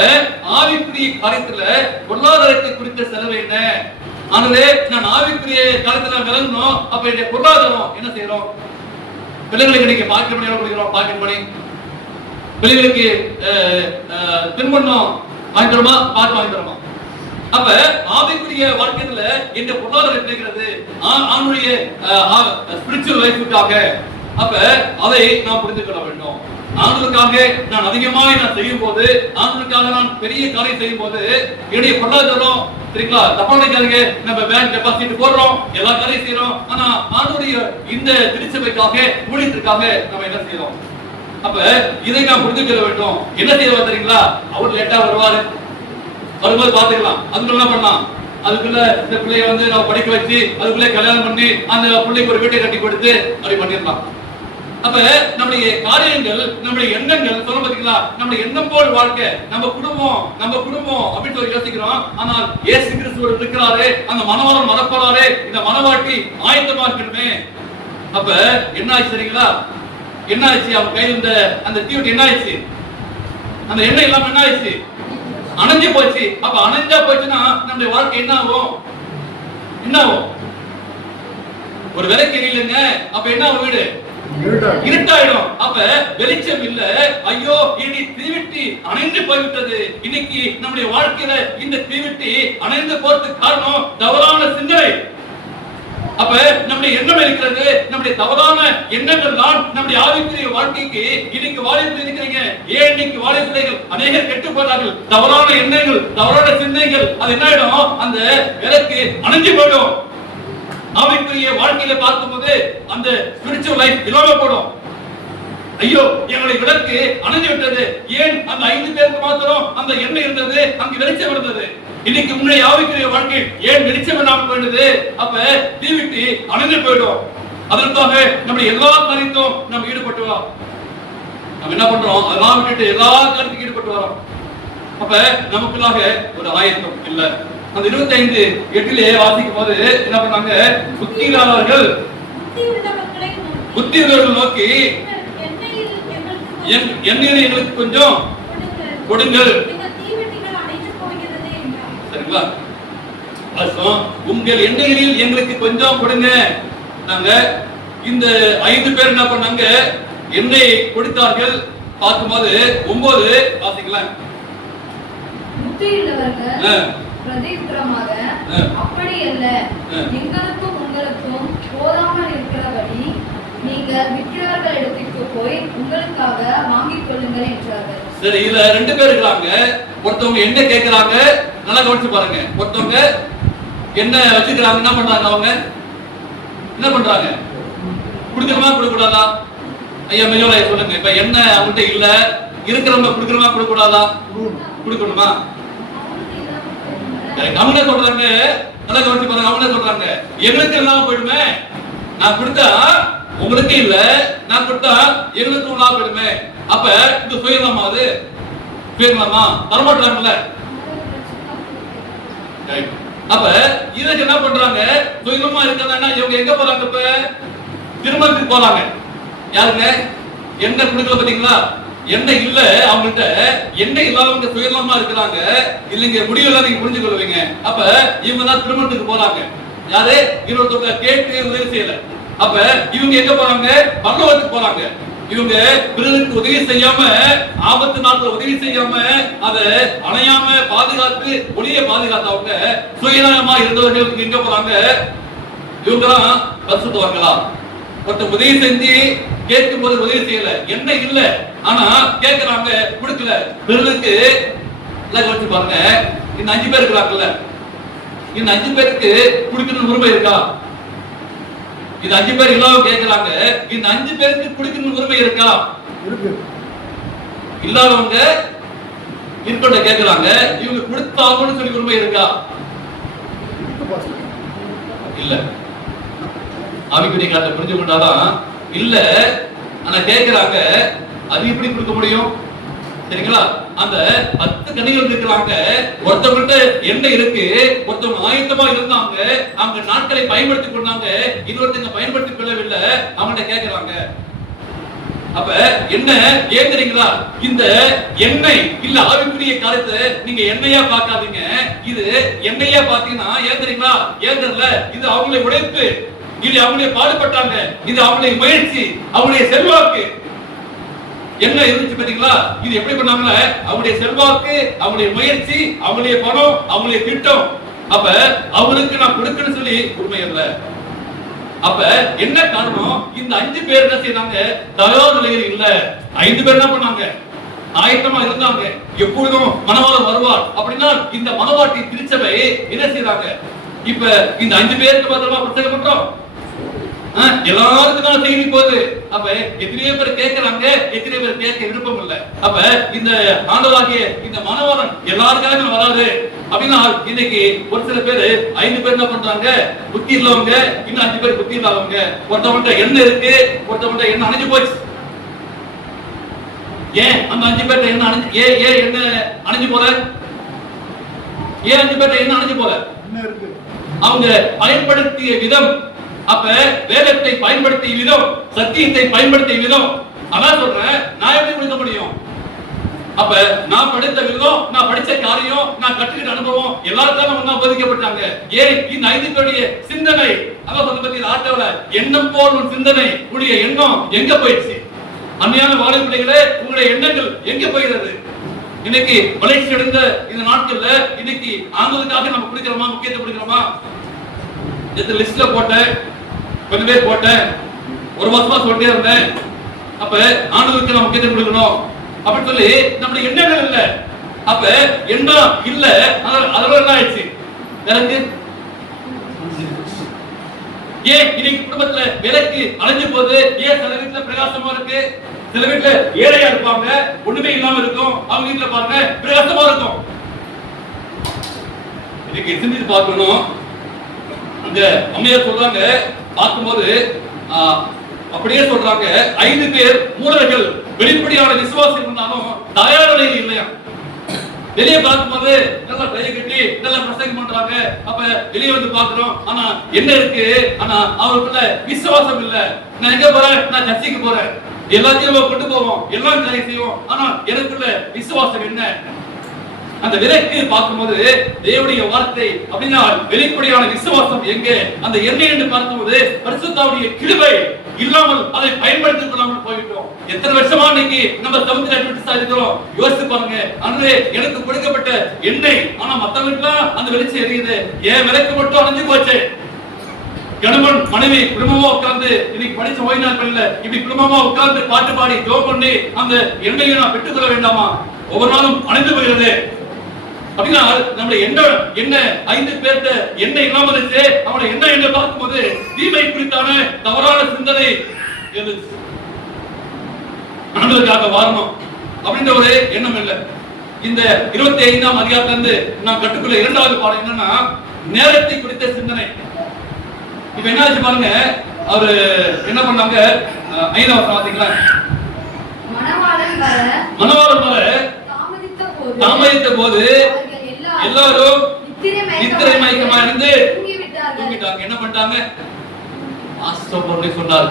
ஆவிக்குரிய காரியத்துல பொருளாதாரத்தை குறித்த செலவு என்ன? ஆனவே நான் ஆவிக்குரிய காலத்துல விளங்கணும். அப்ப என்னுடைய பொருளாதாரம் என்ன செய்யறோம்? பிள்ளைங்களுக்கு இன்னைக்கு பாக்கெட் மணி எவ்வளவு கொடுக்கிறோம்? Pocket money. பிள்ளைங்களுக்கு தின்பண்டம் வாங்கி தருமா? பாட்டு வாங்கி தருமா? அப்ப ஆவிக்குரிய வாழ்க்கையில இந்த பொருளாதாரம் கிடைக்கிறது ஆணுடைய ஸ்பிரிச்சுவல் லைஃபுக்காக. அப்ப அதை நாம் புரிந்து கொள்ள வேண்டும். ஆண்டவருக்காக நான் அதிகமாக நான் செய்யும் போது, ஆண்டவருக்காக நான் பெரிய காரியம் செய்யும் போது என்னுடைய பொருளாதாரம், சரிங்களா, தப்பா நினைக்காதீங்க, நம்ம பேங்க் டெபாசிட் போடுறோம், எல்லா காரியம் செய்யறோம். ஆனா ஆண்டவருடைய இந்த திருச்சபைக்காக, ஊழியத்திற்காக நம்ம என்ன செய்யறோம்? அப்ப இதை நான் புரிந்து கொள்ள வேண்டும். என்ன செய்ய தெரியுங்களா? அவர் லேட்டா வருவாரு, வரும்போது பாத்துக்கலாம். அதுக்குள்ள என்ன பண்ணலாம்? அதுக்குள்ள இந்த பிள்ளைய நம்ம படிக்க வச்சு அதுக்குள்ள கல்யாணம் பண்ணி அந்த பிள்ளைக்கு ஒரு வீட்டை கட்டி கொடுத்து அப்படி பண்ணிடலாம். அப்ப நம்முடைய காரியங்கள், நம்முடைய எண்ணங்கள் சொல்ல பாத்தீங்களா? நம்முடைய எண்ணம் போல் வாழ்க்கை, நம்ம குடும்பம் அப்படின்னு சொல்லி யோசிக்கிறோம். ஆனால் இயேசு கிறிஸ்து இருக்கிறாரு, அந்த மணவாளன் வரப்போறாரு, இந்த மணவாட்டி ஆயத்தமா இருக்கணுமே. அப்ப என்ன ஆச்சு தெரியுங்களா? என்ன ஆச்சு? அவன் கையில் இருந்த அந்த தீவட்டி என்ன ஆயிடுச்சு? அந்த எண்ணெய் இல்லாம என்ன ஆயிடுச்சு? அணைஞ்சு போச்சு. அப்ப அணைஞ்சா போச்சுன்னா நம்முடைய வாழ்க்கை என்ன ஆகும்? என்ன ஆகும்? ஒரு விளக்கு எரியலங்க, அப்ப என்ன ஆகும்? வீடு இருட்டாயிடும். அப்ப வெளிச்சம் இல்ல. ஐயோ இனி தீவிட்டி அணைந்து போய்விட்டது. இன்னைக்கு நம்முடைய வாழ்க்கையில இந்த தீவிட்டி அணைந்து போறதுக்கு காரணம் தவறான சிந்தனை. அப்ப நம்முடைய எண்ணம் இருக்கிறது, நம்முடைய தவறான எண்ணங்கள் தான் நம்முடைய ஆவிக்குரிய வாழ்க்கைக்கு இன்னைக்கு வாலிபர்கள் இருக்கிறீங்க. ஏன் இன்னைக்கு வாலிபர்கள் அநேகர் கெட்டு போறார்கள்? தவறான எண்ணங்கள், தவறான சிந்தனைகள். அது என்ன ஆயிடும்? அந்த விளக்கு அணைஞ்சு போயிடும். ஆவிக்குரிய வாழ்க்கையில பார்க்கும்போது அந்த ஸ்பிரிச்சுவல் லைஃப் இல்லாம போடும். ஐயோ எங்களுடைய விளக்கு அணைஞ்சு விட்டது. ஏன்? அந்த 5 பேருக்கு மாத்திரம் அந்த எண்ணெய் இருந்தது, அங்கு வெளிச்சம் இருந்தது. இன்னைக்கு உன்னுடைய ஆவிக்குரிய வாழ்க்கை ஏன் வெளிச்சம் இல்லாம போயிடுது? அப்ப தீவிட்டு அணைந்து போயிடும். அதற்காக நம்முடைய எல்லா காரியத்தும் நம்ம ஈடுபட்டு வரோம். நம்ம என்ன பண்றோம்? அதெல்லாம் விட்டுட்டு எல்லா காரியத்துக்கும் ஈடுபட்டு வரோம். அப்ப நமக்குள்ளாக ஒரு ஆயத்தம் இல்ல. அந்த 25:8 வாசிக்கும் போது என்ன பண்ணாங்க? புத்தி இல்லாதவர்கள் புத்தி உள்ளவர்கள் நோக்கி எண்ணெய் எங்களுக்கு கொஞ்சம் கொடுங்கள். சரிங்களா? உங்கள் எண்ணெய்களில் எங்களுக்கு கொஞ்சம் கொடுங்க. நாங்க இந்த 5 பேர் என்ன பண்ணாங்க? எண்ணெய் கொடுத்தார்கள். பார்க்கும்போது 9 வாசிக்கலாம். பிரதியுத்தரமாக அப்படி அல்ல, எங்களுக்கும் உங்களுக்கும் போதாமல் இருக்கிறபடி நீங்கள் விற்கிறவர்களிடத்திற்கு போய் உங்களுக்காக வாங்கிக் கொள்ளுங்கள் என்றார்கள். சரி, இதுல ரெண்டு பேர் இருக்கிறாங்க. ஒருத்தவங்க என்ன கேட்கிறாங்க, நல்லா கவனிச்சு பாருங்க. ஒருத்தவங்க என்ன வச்சுக்கிறாங்க, என்ன பண்றாங்க, அவங்க என்ன பண்றாங்க, குடுக்கணுமா கொடுக்க கூடாதா? ஐயா மெஜோல சொல்லுங்க. இப்ப என்ன அவங்கள்ட்ட இல்ல, இருக்கிறவங்க குடுக்கணுமா கொடுக்க கூடாதா? கொடுக்கணுமா? அவங்க சொல்றாங்க, நல்லா கவனிச்சு பாருங்க. அவங்க சொல்றாங்க, எங்களுக்கு எல்லாம் போயிடுமே, நான் கொடுத்தா உங்களுக்கு இல்ல, நான் கொடுத்தா எங்களுக்கு எல்லாம் போயிடுமே. அப்ப இது சுயநலமா? அது சுயநலமா? வரமாட்டாங்கல்ல. அப்ப இதுக்கு என்ன பண்றாங்க, சுயநலமா இருக்கிறதா இவங்க எங்க போறாங்க? இப்ப திருமணத்துக்கு போறாங்க. யாருங்க என்ன கொடுக்கல பாத்தீங்களா? என்ன இல்ல அவங்கள்ட்ட, என்ன இல்லாதவங்க சுயநலமா இருக்கிறாங்க. இல்லைங்க முடியல, நீங்க புரிஞ்சு கொள்வீங்க. அப்ப இவங்க தான் திருமணத்துக்கு போறாங்க. யாரு? இன்னொருத்தவங்க கேட்டு உதவி செய்யல. அப்ப இவங்க எங்க போறாங்க? பரலோகத்துக்கு போறாங்க. இவங்க பிறருக்கு உதவி செய்யாம, ஆபத்து நாட்கள் உதவி செய்யாம, அதை அணையாம பாதுகாத்து ஒளிய பாதுகாத்தவங்க சுயநலமா இருந்தவர்களுக்கு எங்க போறாங்க? இவங்க தான் பரிசுத்தவான்களா? ஒருத்தர் உதவி செஞ்சு கேட்கும் போது உதவி செய்யல, என்ன இல்ல, ஆனா கேட்கிறாங்க, கொடுக்கல. பிறருக்கு வச்சு பாருங்க. இந்த 5 பேர் இருக்கிறாங்கல்ல, இந்த 5 பேருக்கு குடிக்கணும்னு உரிமை இருக்கா? இது 5 பேர் இல்லாம கேட்கிறாங்க. இந்த 5 பேருக்கு குடிக்கணும்னு உரிமை இருக்கா? இல்லாதவங்க இருக்கட்ட கேட்கிறாங்க. இவங்க கொடுத்தாங்கன்னு சொல்லி உரிமை இருக்கா? இல்ல. ஆவிக்குரிய காட்ட புரிஞ்சு கொண்டாதான் இல்ல. ஆனா கேட்கிறாங்க, அது எப்படி கொடுக்க முடியும்? சரிங்களா? அந்த 10 கனிகள் இருக்கிறாங்க. ஒருத்தவங்கிட்ட என்ன இருக்கு, ஒருத்தவங்க ஆயத்தமா இருந்தாங்க, அவங்க நாட்களை பயன்படுத்தி கொண்டாங்க, இன்னொருத்தங்க பயன்படுத்திக் கொள்ளவில்லை, அவங்கள்ட்ட கேட்கிறாங்க. அப்ப என்ன ஏங்குறீங்களா? இந்த எண்ணெய் இல்ல ஆவிக்குரிய காரியத்தை நீங்க எண்ணெயா பார்க்காதீங்க. இது எண்ணெயா பார்த்தீங்கன்னா ஏங்குறீங்களா? ஏங்கறல. இது அவங்களுடைய உழைப்பு, இது அவங்களுடைய பாடுபட்டாங்க, இது அவங்களுடைய முயற்சி, அவங்களுடைய செல்வாக்கு. என்ன இருந்துச்சு பாத்தீங்களா? இது எப்படி பண்ணாங்களா? அவங்களுடைய செல்வாக்கு, அவங்களுடைய முயற்சி, அவங்களுடைய பணம், அவங்களுடைய திட்டம். அப்ப அவருக்கு நான் கொடுக்கணும்னு சொல்லி உண்மை இல்லை. அப்ப என்ன காரணம்? இந்த 5 பேர் என்ன செய்யறாங்க? தயார் நிலையில் இல்ல. 5 பேர் என்ன பண்ணாங்க? ஆயத்தமா இருந்தாங்க. எப்பொழுதும் மனவாளன் வருவார் அப்படின்னா இந்த மனவாட்டி திருச்சபை என்ன செய்யறாங்க? இப்ப இந்த 5 பேருக்கு பத்திரமா பிரச்சனை பண்றோம். எல்லாருக்கும் தான் செய்தி போகுது. அப்ப எத்தனையோ பேர் கேட்கிறாங்க, எத்தனையோ பேர் கேட்க விருப்பம் இல்லை. அப்ப இந்த ஆண்டவராகிய இந்த மனவாளன் எல்லாருக்காக வராது அப்படின்னா இன்னைக்கு ஒரு சில பேர் 5 பேர் என்ன பண்றாங்க? புத்தி இல்லவங்க, இன்னும் 5 பேர் புத்தி இல்லாதவங்க. ஒருத்தவங்க என்ன இருக்கு, ஒருத்தவங்க என்ன அணைஞ்சு போச்சு. ஏன் அந்த 5 பேர்ட்ட என்ன அணைஞ்சு, ஏன் என்ன அணைஞ்சு போல? ஏன் 5 பேர்ட்ட என்ன அணைஞ்சு போல? அவங்க பயன்படுத்திய விதம். அப்ப வேதத்தை பயன்படுத்திய விதம், சத்தியத்தை பயன்படுத்திய விதம். அதான் சொல்றேன், நான் எப்படி கொடுக்க முடியும்? அப்ப நான் படித்த விதம், நான் படிச்ச காரியம், நான் கற்றுக்கிட்ட அனுபவம் எல்லாத்தாலும் ஒண்ணா போதிக்கப்பட்டாங்க. ஏன் இந்த 5 பேருடைய சிந்தனை, அதான் சொன்ன பத்தி ஆட்டோல எண்ணம் போல் ஒரு சிந்தனை, உடைய எண்ணம் எங்க போயிடுச்சு? அன்னையான வாலிப பிள்ளைகளே, உங்களுடைய எண்ணங்கள் எங்க போகிறது? இன்னைக்கு வளர்ச்சி அடைந்த இந்த நாட்கள்ல இன்னைக்கு ஆண்களுக்காக நம்ம குடிக்கிறோமா, முக்கியத்துவம் கொடுக்கிறோமா? இந்த லிஸ்ட்ல போட்டேன், கொஞ்சம் பேர் போட்டேன், ஒரு மாசமா சொல்லிட்டே இருந்தேன். அப்ப ஆண்களுக்கு நம்ம முக்கியத்துவம் கொடுக்கணும் அப்படின்னு சொல்லி நம்முடைய எண்ணங்கள் இல்ல. அப்ப எண்ணம் இல்ல, அதனால என்ன ஆயிடுச்சு? எனக்கு ஏன் இன்னைக்கு குடும்பத்துல விலைக்கு அலைஞ்சு போகுது? ஏன் சில வீட்டுல பிரகாசமா இருக்கு, சில வீட்டுல ஏழையா இருப்பாங்க, ஒண்ணுமே இல்லாம இருக்கும். அவங்க வீட்டுல பாருங்க பிரகாசமா இருக்கும். இன்னைக்கு சிந்தித்து பார்க்கணும். அங்க அம்மையார் சொல்றாங்க, பார்க்கும்போது அப்படியே சொல்றாங்க, 5 பேர் மூலர்கள் வெளிப்படையான விசுவாசம் இருந்தாலும் தயார் நிலையில் இல்லையா? வெளியே பார்க்கும்போது நல்லா கையை கட்டி நல்லா பிரசங்கம் பண்றாங்க. அப்ப வெளியே வந்து பாக்குறோம், ஆனா என்ன இருக்கு? ஆனா அவருக்குள்ள விசுவாசம் இல்ல. நான் எங்க போறேன்? நான் சர்ச்சைக்கு போறேன், எல்லாத்தையும் கொண்டு போவோம், எல்லாம் காரியம் செய்வோம், ஆனா எனக்குள்ள விசுவாசம் என்ன? அந்த விலைக்கு பார்க்கும்போது தேவனுடைய வார்த்தை அப்படின்னா வெளிப்படையான விசுவாசம் எங்கே? அந்த எண்ணெய் என்று பார்க்கும்போது பரிசுத்தாவுடைய கிருபை இல்லாமல் அதை பயன்படுத்திக் கொள்ளாமல் போயிட்டோம். எத்தனை வருஷமா இன்னைக்கு நம்ம சமுத்திர அட்வென்டிஸ்டா இருக்கிறோம்? யோசிச்சு பாருங்க. அன்று எனக்கு கொடுக்கப்பட்ட எண்ணெய், ஆனா மத்தவங்களுக்குலாம் அந்த வெளிச்சம் எரியுது, ஏன் விலைக்கு மட்டும் அணைஞ்சு போச்சு? கணவன் மனைவி குடும்பமா உட்கார்ந்து இன்னைக்கு படிச்ச ஓய்வு நாள் பள்ளியில இப்படி குடும்பமா உட்கார்ந்து பாட்டு பாடி ஜெபம் பண்ணி அந்த எண்ணெயை நான் பெற்றுக்கொள்ள வேண்டாமா? ஒவ்வொரு நாளும் அணைந்து போகிறது. அப்படின்னா நம்முடைய என்ன 5 பேர்த்த எண்ணெய் இல்லாம இருந்துச்சு. அவனை என்ன பார்க்கும்போது தீமை குறித்தான தவறான சிந்தனை ஆண்டவருக்காக வாழணும் அப்படின்ற ஒரு எண்ணம் இல்லை. இந்த 25ஆம் அதிகாரத்துல இருந்து நான் கற்றுக்கொள்ள 2வது பாடம் என்னன்னா நேரத்தை குறித்த சிந்தனை. இப்ப என்ன ஆச்சு பாருங்க, அவரு என்ன பண்ணாங்க? 5ஆம் வசனம் பாத்தீங்களா? மணவாளன் வர தாமதித்த போது எல்லாரும் நித்திரை மயக்கமா இருந்து தூங்கிட்டாங்க. என்ன பண்ணிட்டாங்க? சொன்னார்.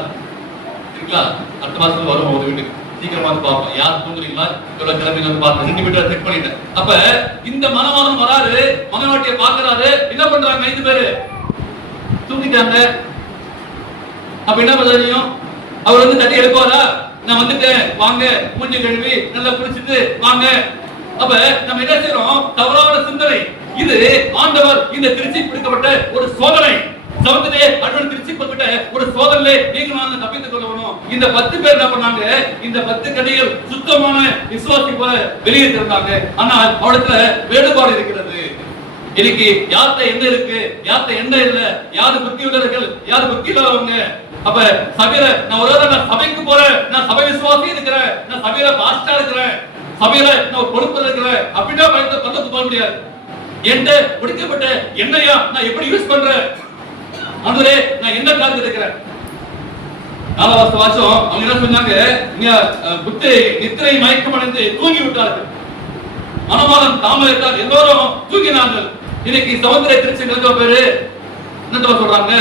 சரிங்களா? அடுத்த மாசத்துல வரும் ஒரு வீட்டுக்கு சீக்கிரமா வந்து பார்ப்போம். யார் தூங்குறீங்களா? இவ்வளவு கிளம்பி வந்து பார்ப்போம். 2 மீட்டர் செக் பண்ணிட்டேன். அப்ப இந்த மணவாளன் வராரு, மணவாட்டியை பாக்குறாரு. என்ன பண்றாங்க? 5 பேரு தூங்கிட்டாங்க. அப்ப என்ன பண்றீங்க? அவர் வந்து தட்டி எடுப்பாரா? நான் வந்துட்டேன் வாங்க, மூஞ்சி கழுவி நல்லா குளிச்சுட்டு வாங்க. அப்ப நம்ம என்ன செய்யறோம்? தவறான சிந்தனை. இது ஆண்டவர் இந்த திருச்சி பிடிக்கப்பட்ட ஒரு சோதனை. சமத்திலே அண்ணன் திருச்சி பிடிக்கப்பட்ட ஒரு சோதனை. நீங்க நான் தப்பித்துக் கொள்ளணும். இந்த 10 பேர் என்ன பண்ணாங்க? இந்த 10 கடைகள் சுத்தமான விசுவாசி போல வெளியே இருந்தாங்க. ஆனால் அவடத்துல வேறுபாடு இருக்கிறது. இன்னைக்கு யார்கிட்ட என்ன இருக்கு, யார்கிட்ட என்ன இல்ல, யாரு புத்தி உள்ளவர்கள், யாரு புத்தி இல்லாதவங்க. அப்ப சபையில நான் ஒரு சபைக்கு போறேன், நான் சபை விசுவாசி இருக்கிறேன், நான் சபையில பாஸ்டா இருக்கிறேன், சபையில நான் பொறுப்பு இருக்கிறேன் அப்படின்னா பக்கத்துக்கு போக முடியாது. என்கிட்ட முடிக்கப்பட்ட எண்ணெயா நான் எப்படி யூஸ் பண்றேன்? ஆண்டவரே நான் என்ன காத்து இருக்கிறேன்? 4வது வாசம் அவங்க என்ன சொன்னாங்க? புத்தி நித்திரை மயக்கம் அடைந்து தூங்கி விட்டார்கள். மணவாளன் தாமதித்தார், எல்லோரும் தூங்கினார்கள். இன்னைக்கு சமுத்திர திருச்சபை பேரு என்ன சொல்றாங்க?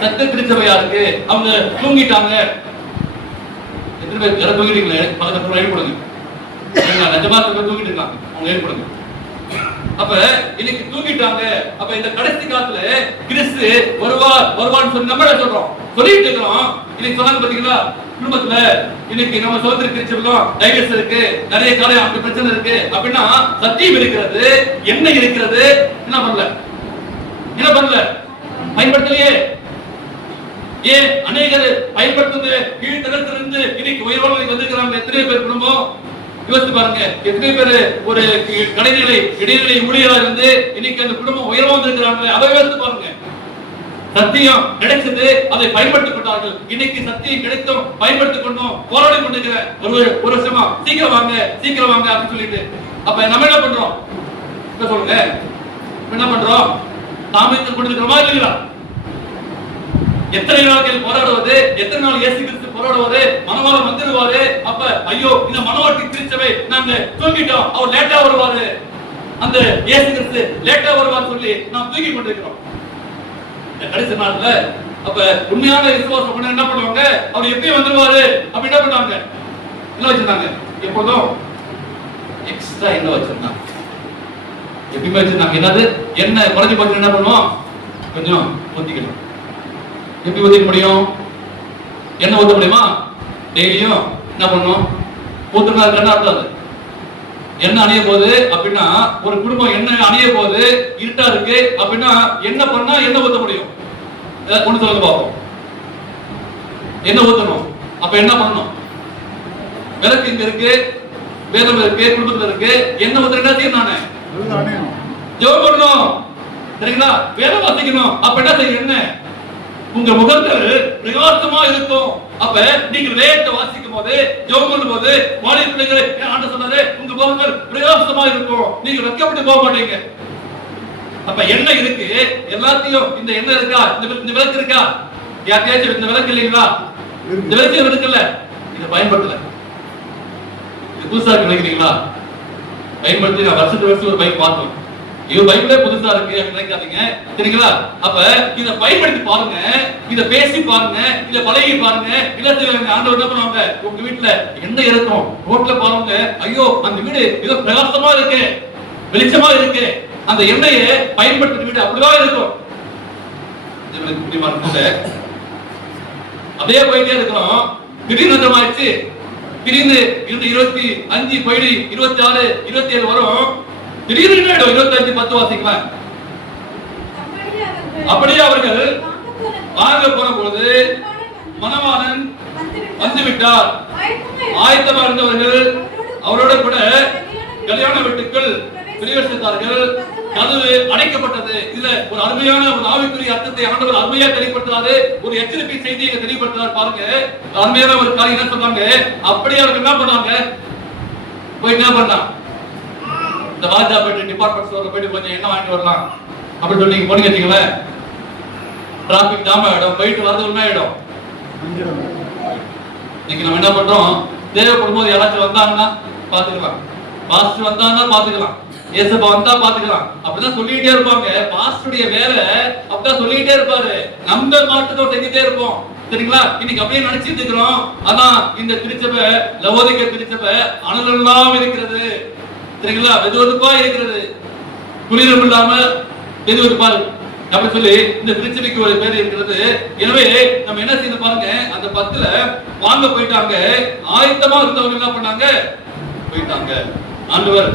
சத்த திருச்சபையா இருக்கு. அவங்க தூங்கிட்டாங்க. எத்தனை பேர் யாரும் தூங்கிட்டீங்களா? பக்கத்துல எழுப்பிடுங்க. நிஜமா தூங்கிட்டு இருக்காங்க, அவங்க எழுப்பிடுங்க. அப்ப இன்னைக்கு தூங்கிட்டாங்க. அப்ப இந்த கடைசி காலத்துல கிறிஸ்து வருவான்னு சொல்லி நம்ம சொல்றோம், சொல்லிட்டு இருக்கிறோம். இன்னைக்கு சொன்னாங்க பாத்தீங்களா? குடும்பத்துல இன்னைக்கு நம்ம சோதனை திருச்சபையும் டைவர்ஸ் இருக்கு, நிறைய காலம் அப்படி பிரச்சனை இருக்கு. அப்படின்னா சத்தியம் இருக்கிறது, என்ன இருக்கிறது, என்ன பண்ணல பயன்படுத்தலையே. ஏன் அநேகர் பயன்படுத்துது கீழ்த்தரத்திலிருந்து இன்னைக்கு உயர்வாக வந்திருக்கிறாங்க. எத்தனை பேர் குடும்பம் யோசித்து பாருங்க. எத்தனை பேர் ஒரு இடைநிலை ஊழியரா இருந்து இன்னைக்கு அந்த குடும்பம் உயர்வா வந்திருக்கிறாங்க. அதை யோசித்து பாருங்க. சத்தியம் கிடைச்சது, அதை பயன்படுத்திக் கொண்டார்கள். இன்னைக்கு சத்தியம் கிடைத்தும் பயன்படுத்திக் கொண்டோம், போராடி கொண்டிருக்கிற ஒரு வருஷமா சீக்கிரம் வாங்க அப்படின்னு சொல்லிட்டு. அப்ப நம்ம என்ன பண்றோம்? சொல்லுங்க, என்ன பண்றோம்? தாமதித்துக் கொண்டிருக்கிறோமா இல்லைங்களா? எத்தனை நாட்கள் போராடுவது, எத்தனை நாள் இயேசு கிறிஸ்து போராடுவாரு, மணவாளன் வந்துடுவாரு. அப்ப ஐயோ இந்த மணவாட்டி திருச்சபை நாங்க தூங்கிட்டோம், அவர் லேட்டா வருவாரு, அந்த இயேசு கிறிஸ்து லேட்டா வருவார் சொல்லி நாம் தூங்கி கொண்டிருக்கிறோம் கடைசி நாள்ல. அப்ப உண்மையான விசுவாசம் என்ன பண்ணுவாங்க? அவர் எப்பயும் வந்துருவாரு அப்படி என்ன பண்ணுவாங்க? என்ன வச்சிருந்தாங்க? எப்போதும் எக்ஸ்ட்ரா என்ன வச்சிருந்தாங்க? எப்பயுமே வச்சிருந்தாங்க. என்னது? என்ன குறைஞ்சு போச்சு என்ன பண்ணுவோம்? கொஞ்சம் ஊத்திக்கணும். எப்படி ஊத்திக்க முடியும்? என்ன ஊத்த முடியுமா? டெய்லியும் என்ன பண்ணும்? ஊத்துனா கண்ணா இருக்காது. என்ன அணிய போகுது அப்படின்னா, ஒரு குடும்பம் என்ன அணிய போகுது, இருட்டா இருக்கு அப்படின்னா என்ன பண்ணா என்ன ஊத்த முடியும்? கொண்டு சொல்லுங்க பாப்போம். என்ன ஊத்தணும்? அப்ப என்ன பண்ணணும்? விளக்கு இங்க இருக்கு, வேதம் இருக்கு, குடும்பத்துல இருக்கு. என்ன ஊத்துற என்ன செய்யணும்? நானு ஜெபம் பண்ணணும். சரிங்களா? வேதம் வாசிக்கணும். அப்ப என்ன செய்யணும்? என்ன உங்க முகங்கள் பிரகாசமா இருக்கும். அப்ப நீங்க வேதத்தை வாசிக்கும் போது, ஜெபம் பண்ணும் போது, வாலிப பிள்ளைகளே ஆண்டவர் சொன்னாரு, உங்க முகங்கள் பிரகாசமா இருக்கும், நீங்க வெட்கப்பட்டு போக மாட்டீங்க. அப்ப எண்ணெய் இருக்கு, எல்லாத்தையும் இந்த எண்ணெய் இருக்கா, இந்த விளக்கு இருக்கா? யாருக்காச்சும் இந்த விளக்கு இல்லைங்களா? இந்த விளக்கு இருக்குல்ல, இதை பயன்படுத்தல. இது புதுசா நினைக்கிறீங்களா? பயன்படுத்தி நான் வருஷத்துக்கு ஒரு பைக் பார்த்தோம். இது பைபிளே புதுசா இருக்கு நினைக்காதீங்க. சரிங்களா? அப்ப இத பயன்படுத்தி பாருங்க, இத பேசி பாருங்க, இத பழகி பாருங்க. இல்ல ஆண்டவர் என்ன பண்ணுவாங்க? உங்க வீட்டுல என்ன இருக்கும்? ரோட்ல பாருங்க, ஐயோ அந்த வீடு ஏதோ பிரகாசமா இருக்கு, வெளிச்சமா இருக்கு. அந்த எண்ணெயை பயன்படுத்துற வீடு அப்படிதான் இருக்கும். அப்படியே போயிட்டே இருக்கிறோம். திடீர்னு ஆயிடுச்சு. திடீர்னு 25 போயிடு 26 27 வரும். திடீர்னு 25 10 வாசிக்கலாம். அப்படியே அவர்கள் வாங்க போன பொழுது மணவாளன் வந்து விட்டார். ஆயத்தமா இருந்தவர்கள் அவரோட கூட கல்யாண வீட்டுக்குள் பிரவேசித்தார்கள். கதவு அடைக்கப்பட்டது. இதுல ஒரு அருமையான ஒரு ஆவிக்குரிய அர்த்தத்தை ஆண்டவர் அருமையா தெளிவுபடுத்துறாரு. ஒரு எச்சரிக்கை செய்தியை தெளிவுபடுத்துறாரு. பாருங்க, அருமையான ஒரு காரியம் என்ன சொல்றாங்க. அப்படியே அவருக்கு என்ன பண்ணாங்க, போய் என்ன பண்ணாங்க, இந்த ராஜா போயிட்டு டிபார்ட்மெண்ட் ஸ்டோர்ல போயிட்டு கொஞ்சம் என்ன வாங்கிட்டு வரலாம் அப்படின்னு சொல்லி போனீங்க வச்சுங்களேன், டிராபிக் ஜாம் ஆயிடும், போயிட்டு வரது உண்மை ஆயிடும். இன்னைக்கு நம்ம என்ன பண்றோம், தேவைப்படும் போது யாராச்சும் வந்தாங்கன்னா பாத்துக்கலாம், பாஸ்டர் வந்தாங்கன்னா பாத்துக்கலாம், ஏசப்பா வந்தா பாத்துக்கலாம், அப்படிதான் சொல்லிட்டே இருப்பாங்க. பாஸ்டருடைய வேலை அப்படிதான் சொல்லிட்டே இருப்பாரு. நம்ம மாற்றத்தை செஞ்சுட்டே இருப்போம். சரிங்களா? இன்னைக்கு அப்படியே நினைச்சிட்டு இருக்கிறோம். அதான் இந்த திருச்சபை, லவோதிக்கா திருச்சபை அனலெல்லாம் இருக்கிறது. சரிங்களா? வெதுவெதுப்பா இருக்கிறது, குளிரும் இல்லாம வெதுவெதுப்பா அப்படி சொல்லி இந்த திருச்சபைக்கு ஒரு பேர் இருக்கிறது. எனவே நம்ம என்ன செய்ய பாருங்க, அந்த 10ல வாங்க போயிட்டாங்க. ஆயத்தமா இருந்தவங்க என்ன பண்ணாங்க, போயிட்டாங்க. ஆண்டவர்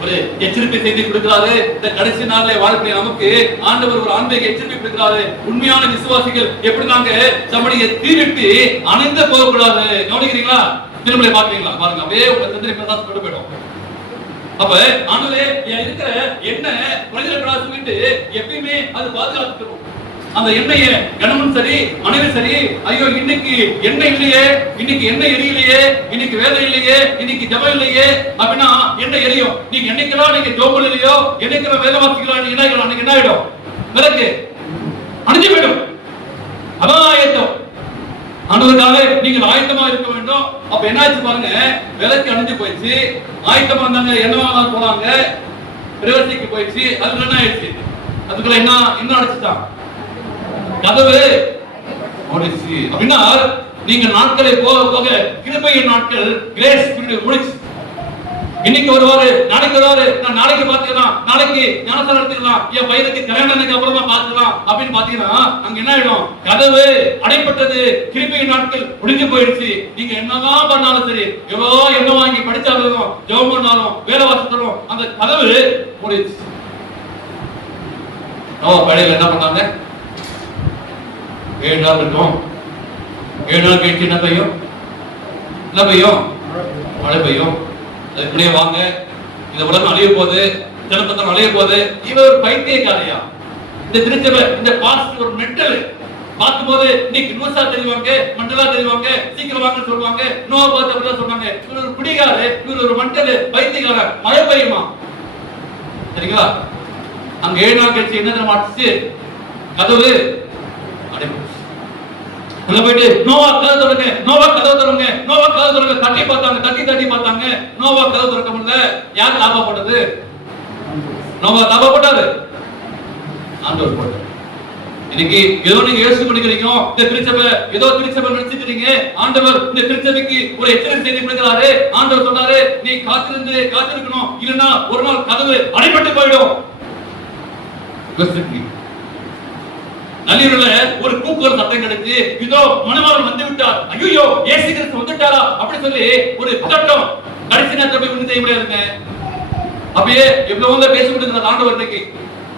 ஒரு எச்சரிக்கை செய்தி கொடுக்கிறாரு. இந்த கடைசி நாள்ல வாழ்க்கை நமக்கு ஆண்டவர் ஒரு ஆன்மீக எச்சரிக்கை கொடுக்கிறாரு. உண்மையான விசுவாசிகள் எப்படி நாங்க நம்முடைய தீவிட்டு அணைந்து போக கூடாது. கவனிக்கிறீங்களா? திருமலை பாக்குறீங்களா? பாருங்க, அப்படியே உங்க சிந்தனை பிரதாசம் கொண்டு போயிடும். அப்ப ஆண்டவரே இருக்கிற எண்ணெய் பிரஜைகளா சொல்லிட்டு எப்பயுமே அது பாதுகாத்துக்கணும். அந்த எண்ணெய கணவன் சரி, மனைவி சரி, ஐயோ இன்னைக்கு எண்ணெய் இல்லையே, இன்னைக்கு எண்ணெய் எரியலையே, இன்னைக்கு வேலை இல்லையே, இன்னைக்கு ஜபம் இல்லையே அப்படின்னா எண்ணெய் எரியும். நீங்க என்னைக்கெல்லாம் நீங்க ஜோபல் இல்லையோ, என்னைக்கெல்லாம் வேலை வாசிக்கலாம், நீங்க அன்னைக்கு என்ன ஆயிடும், விளக்கு அணைஞ்சு போயிடும். அதான் ஆயத்தம். ஆண்டவருக்காக நீங்கள் ஆயத்தமா இருக்க வேண்டும். அப்ப என்ன ஆச்சு பாருங்க, விளக்கு அணைஞ்சு போயிடுச்சு. ஆயத்தமா இருந்தாங்க, என்னவா போனாங்க, பிரவர்த்திக்கு போயிடுச்சு. அதுல என்ன ஆயிடுச்சு, அதுக்குள்ள என்ன அடைச்சுட்டான், கதவு முடிச்சு. அப்படின்னா நீங்க நாட்களை போக போக கிருபையின் நாட்கள், கிரேஸ் பீரியட் முடிச்சு. இன்னைக்கு வருவாரு, நாளைக்கு வருவாரு, நான் நாளைக்கு பாத்துக்கலாம், நாளைக்கு ஞானஸ்தானம் எடுத்துக்கலாம், என் பையனுக்கு கல்யாணத்துக்கு அப்புறமா பாத்துக்கலாம் அப்படின்னு பாத்தீங்கன்னா அங்க என்ன ஆயிடும், கதவு அடைப்பட்டது, கிருபையின் நாட்கள் முடிஞ்சு போயிடுச்சு. நீங்க என்னதான் பண்ணாலும் சரி, எவ்வளோ என்ன வாங்கி படிச்சாலும், ஜெபம் பண்ணாலும், வேலை வாசித்தாலும் அந்த கதவு முடிச்சு. படையில என்ன பண்ணாங்க, 7 நாள் இருக்கும். 7 நாள் கழிச்சு என்ன பெய்யும், என்ன பெய்யும், மழை பெய்யும். அதுக்குள்ளே வாங்க, இந்த உலகம் அழிய போகுது, ஜனப்பத்தம் அழிய போகுது. இவர் ஒரு பைத்தியக்காரையா, இந்த திருச்சபை, இந்த பாஸ்டர் ஒரு மென்டல். பார்க்கும்போது இன்னைக்கு நியூஸா தெரிவாங்க, மண்டலா தெரிவாங்க, சீக்கிரம் வாங்க சொல்லுவாங்க, நோவா பார்த்து அப்படிதான் சொன்னாங்க. இவர் ஒரு குடிகாரு, இவர் ஒரு மென்டல் பைத்தியக்காரன். மழை பெய்யுமா? சரிங்களா? அங்க 7 நாள் கழிச்சு என்ன மாட்டுச்சு, கதவு உள்ள போயிட்டு நோவா கதவு திறங்க, நோவா கதவு திறங்க, நோவா கதவு திறங்க. தட்டி பார்த்தாங்க, தட்டி பார்த்தாங்க. நோவா கதவு திறக்க முடியல. யார் லாபப்பட்டது? நோவா லாபப்பட்டாரு, ஆண்டவர் போட்டார். இன்னைக்கு ஏதோ நீங்க யோசிச்சு பண்ணிக்கிறீங்க, இந்த திருச்சபை ஏதோ திருச்சபை நினைச்சுக்கிறீங்க. ஆண்டவர் இந்த திருச்சபைக்கு ஒரு எச்சரிக்கை செய்தி கொடுக்கிறாரு. ஆண்டவர் சொன்னாரு, நீ காத்திருக்கணும், இல்லைன்னா ஒரு நாள் கதவு அடைபட்டு போயிடும். நள்ளிரவுல ஒரு கூக்குரல் சத்தம் கிடைச்சு, இதோ மணவாளன் வந்து விட்டார், ஐயோ இயேசு கிறிஸ்து வந்துட்டாரா அப்படி சொல்லி ஒரு பதட்டம். கடைசி நேரத்துல போய் ஒண்ணு செய்ய முடியாதுங்க. அப்படியே எவ்வளவு பேசிக்கிட்டு இருக்கிற ஆண்டவர் இன்னைக்கு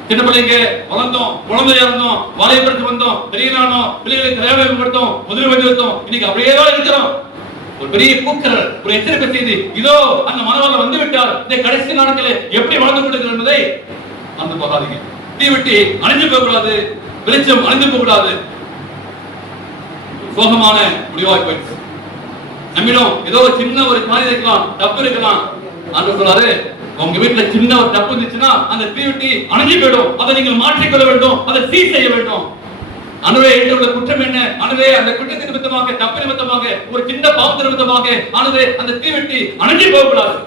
சின்ன பிள்ளைங்க வளர்ந்தோம், குழந்தையா இருந்தோம், வாழைப்படுத்தி வந்தோம், பெரியனானோ, பிள்ளைகளை கல்யாணம் கொடுத்தோம், முதல் வண்டி வைத்தோம், இன்னைக்கு அப்படியே தான் இருக்கிறோம். ஒரு பெரிய கூக்குரல், ஒரு எச்சரிக்கை செய்தி, இதோ அந்த மணவாளன் வந்து விட்டார். இந்த கடைசி நாட்களில் எப்படி வாழ்ந்து கொண்டிருக்கிறது என்பதை அந்த போகாதீங்க. தீ விட்டு அணைஞ்சு போக கூடாது, வெளிச்சம் அழிந்து போக கூடாது. சோகமான முடிவாய் போயிடுச்சு. நம்மிடம் ஏதோ ஒரு சின்ன ஒரு காரியம் இருக்கலாம், தப்பு இருக்கலாம். ஆண்டவர் சொல்றாரு, உங்க வீட்டுல சின்ன ஒரு தப்பு இருந்துச்சுன்னா அந்த தீவிட்டி அணைஞ்சு போயிடும். அதை நீங்கள் மாற்றிக்கொள்ள வேண்டும், அதை சீர் செய்ய வேண்டும். அணுவே என்ற குற்றம் என்ன, அணுவே அந்த குற்றத்தின் நிமித்தமாக, தப்பு நிமித்தமாக, ஒரு சின்ன பாவத்தின் நிமித்தமாக அணுவே அந்த தீவிட்டி அணைஞ்சு போக கூடாது.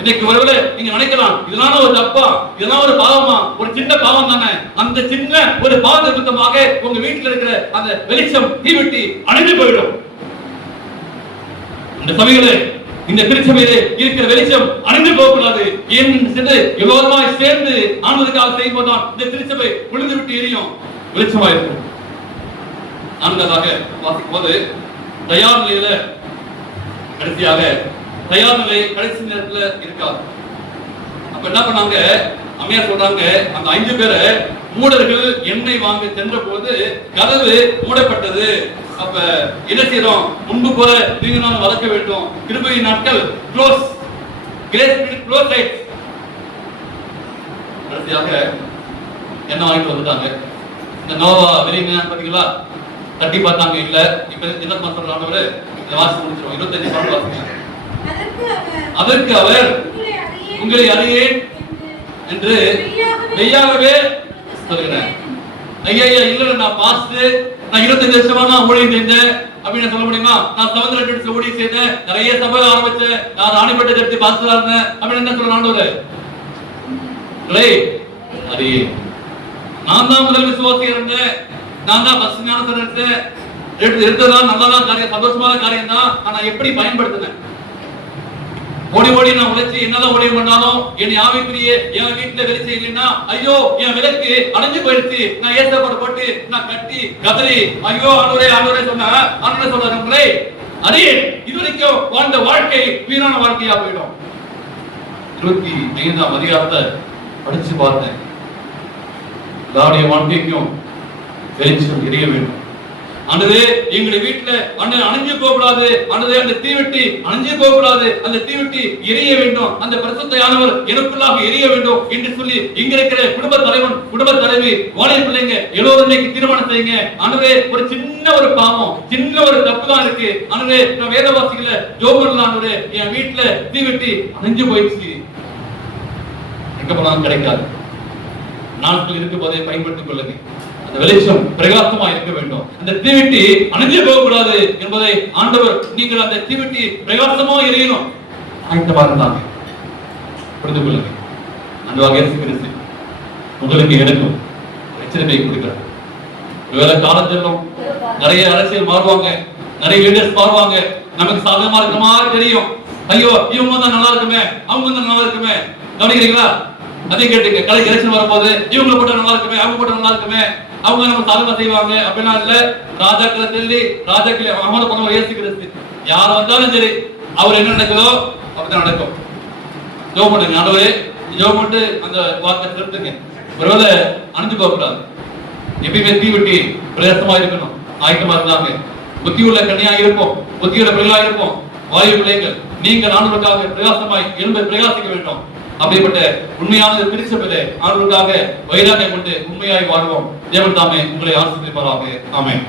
இன்னைக்கு ஒருவேளை நீங்க நினைக்கலாம், இதனால ஒரு தப்பா, இதெல்லாம் ஒரு பாவமா, ஒரு சின்ன பாவம் தானே. அந்த சின்ன ஒரு பாவ நிமித்தமாக உங்க வீட்டில் இருக்கிற அந்த வெளிச்சம் தீவிட்டி அணைந்து போயிடும். இந்த சபையிலே, இந்த திருச்சபையிலே இருக்கிற வெளிச்சம் அணைந்து போகக்கூடாது. ஏன் எல்லோருமாய் சேர்ந்து ஆண்டவருக்காக செய்யும் போதுதான் இந்த திருச்சபை விழுந்து விட்டு எரியும், வெளிச்சமா இருக்கும். நான்காவதாக வாசிக்கும் போது தயார் நிலையில, கடைசியாக தயார் நிலை கடைசி நேரத்துல இருக்காது. அப்ப என்ன பண்ணாங்க, அம்மையார் சொல்றாங்க, அந்த 5 பேரை மூடர்கள் எண்ணெய் வாங்க சென்ற போது கதவு மூடப்பட்டது. அப்ப என்ன செய்யறோம்? முன்பு போல நீங்க நான் வளர்க்க வேண்டும். கிருபையின் நாட்கள் க்ளோஸ், கிரேஸ் பீரியட் க்ளோஸ் ஆயிடுச்சு. கடைசியாக என்ன வாங்கிட்டு வந்துட்டாங்க. இந்த நோவா வெளியே பாத்தீங்களா, தட்டி பார்த்தாங்க, இல்ல. இப்ப என்ன சொல்றாங்க? வாசி முடிச்சிருவோம். 25 பாட்டு வாசிங்க. அதற்கு அவர் உங்களை அறியேன் என்று மெய்யாகவே சொல்கிறேன். ஐயா இல்ல, நான் பாஸ்ட், நான் 25 வருஷமா நான் ஊழியம் செஞ்சேன் அப்படின்னு சொல்ல முடியுமா? நான் சமுதிர டெட்ஸ்ல ஊழியம் செய்தேன், நிறைய சபை ஆரம்பிச்சேன், நான் ராணிப்பேட்டை சர்ச்சு பாஸ்டரா இருந்தேன் அப்படின்னு என்ன சொல்ற ஆண்டவரே? அறியே, நான் தான் முதல் விசுவாசியா இருந்தேன், நான் தான் பஸ் ஞானத்தை எடுத்ததான் நல்லதான் காரியம், சந்தோஷமான காரியம் தான். ஆனா எப்படி பயன்படுத்தினேன்? ஓடி ஓடி நான் உழைச்சி என்னதான் ஊழியம் பண்ணாலும் என்னை ஆவிக்குரிய என் வீட்டுல வேலை செய்யலைன்னா, ஐயோ என் விளக்கு அணைஞ்சு போயிடுச்சு, நான் ஏசப்பாடு போட்டு நான் கட்டி கதறி ஐயோ ஆண்டவரே ஆண்டவரே சொன்ன ஆண்டவரே சொல்றாங்களே, அறியே இது வரைக்கும் வாழ்ந்த வாழ்க்கை வீணான வாழ்க்கையா போயிடும். 25ஆம் அதிகாரத்தை படிச்சு பார்த்தேன். எல்லாருடைய வாழ்க்கைக்கும் வெளிச்சம் எரிய வேண்டும். ஆண்டவரே எங்களுடைய வீட்டுல அணைஞ்சு போக கூடாது, ஆண்டவரே அந்த தீவெட்டி அணைஞ்சு போக கூடாது, அந்த தீவெட்டி எரிய வேண்டும், அந்த பரிசுத்தமானவர் எனக்குள்ளாக எரிய வேண்டும் என்று சொல்லி இங்க இருக்கிற குடும்ப தலைவன் குடும்ப தலைவி வாலிப பிள்ளைங்க எல்லோரும் இன்னைக்கு தீர்மானம் செய்யுங்க. ஆண்டவரே ஒரு சின்ன ஒரு பாவம், சின்ன ஒரு தப்பு தான் இருக்கு, ஆண்டவரே நான் வேதவாசிகளை ஜோம் பண்ணலாம், ஆண்டவரே என் வீட்டுல தீவெட்டி அணைஞ்சு போயிடுச்சு, எங்க போனாலும் கிடைக்காது. நாட்கள் இருக்கும் போதே பயன்படுத்திக் கொள்ளுங்க. அந்த வெளிச்சம் பிரகாசமா இருக்க வேண்டும், அந்த தீவெட்டி அணைஞ்சு போக கூடாது என்பதை ஆண்டவர், நீங்கள் அந்த தீவெட்டி பிரகாசமா எரியணும் ஆயத்தமா இருந்தாங்க. புரிந்து கொள்ளுங்க. அன்பாக இயேசு கிறிஸ்து உங்களுக்கு எனக்கும் எச்சரிக்கை கொடுக்கிறார். ஒருவேளை காலம் செல்லும், நிறைய அரசியல் மாறுவாங்க, நிறைய லீடர்ஸ் மாறுவாங்க, நமக்கு சாதகமா இருக்க மாதிரி தெரியும். ஐயோ இவங்க தான் நல்லா இருக்குமே, அவங்க தான் நல்லா இருக்குமே, கவனிக்கிறீங்களா? அதே கேட்டுங்க. கடைசி எலெக்ஷன் வரும்போது இவங்களை போட்டா நல்லா இருக்குமே, அவங்க போட்டா நல்லா இருக்குமே, அவங்க நம்ம சாதகமா செய்வாங்க அப்படின்னா இல்ல. ராஜாக்களை சொல்லி ராஜாக்களை அமல பண்ண இயேசு கிறிஸ்து யார் வந்தாலும் சரி, அவர் என்ன நடக்குதோ அப்படிதான் நடக்கும். ஜோம் பண்ணுங்க, ஆண்டவரே ஜோம் பண்ணி அந்த வாக்கை திருத்துங்க. ஒருவேளை அணிஞ்சு போக கூடாது, எப்பயுமே தீவெட்டி பிரயாசமா இருக்கணும், ஆயத்தமா இருந்தாங்க. புத்தி உள்ள கண்ணியா இருப்போம், புத்தியுள்ள பிள்ளைகளா இருப்போம். வாயு பிள்ளைகள் நீங்கள் ஆண்டவருக்காக பிரயாசமாய் எழும்ப பிரயாசிக்க வேண்டும். அப்படிப்பட்ட உண்மையான திருச்சபையிலே ஆண்டவருக்காக வைராக்கியம் கொண்டு உண்மையாய் வாழ்வோம். தேவன் தாமே உங்களை ஆசீர்வதிப்பாராக. ஆமென்.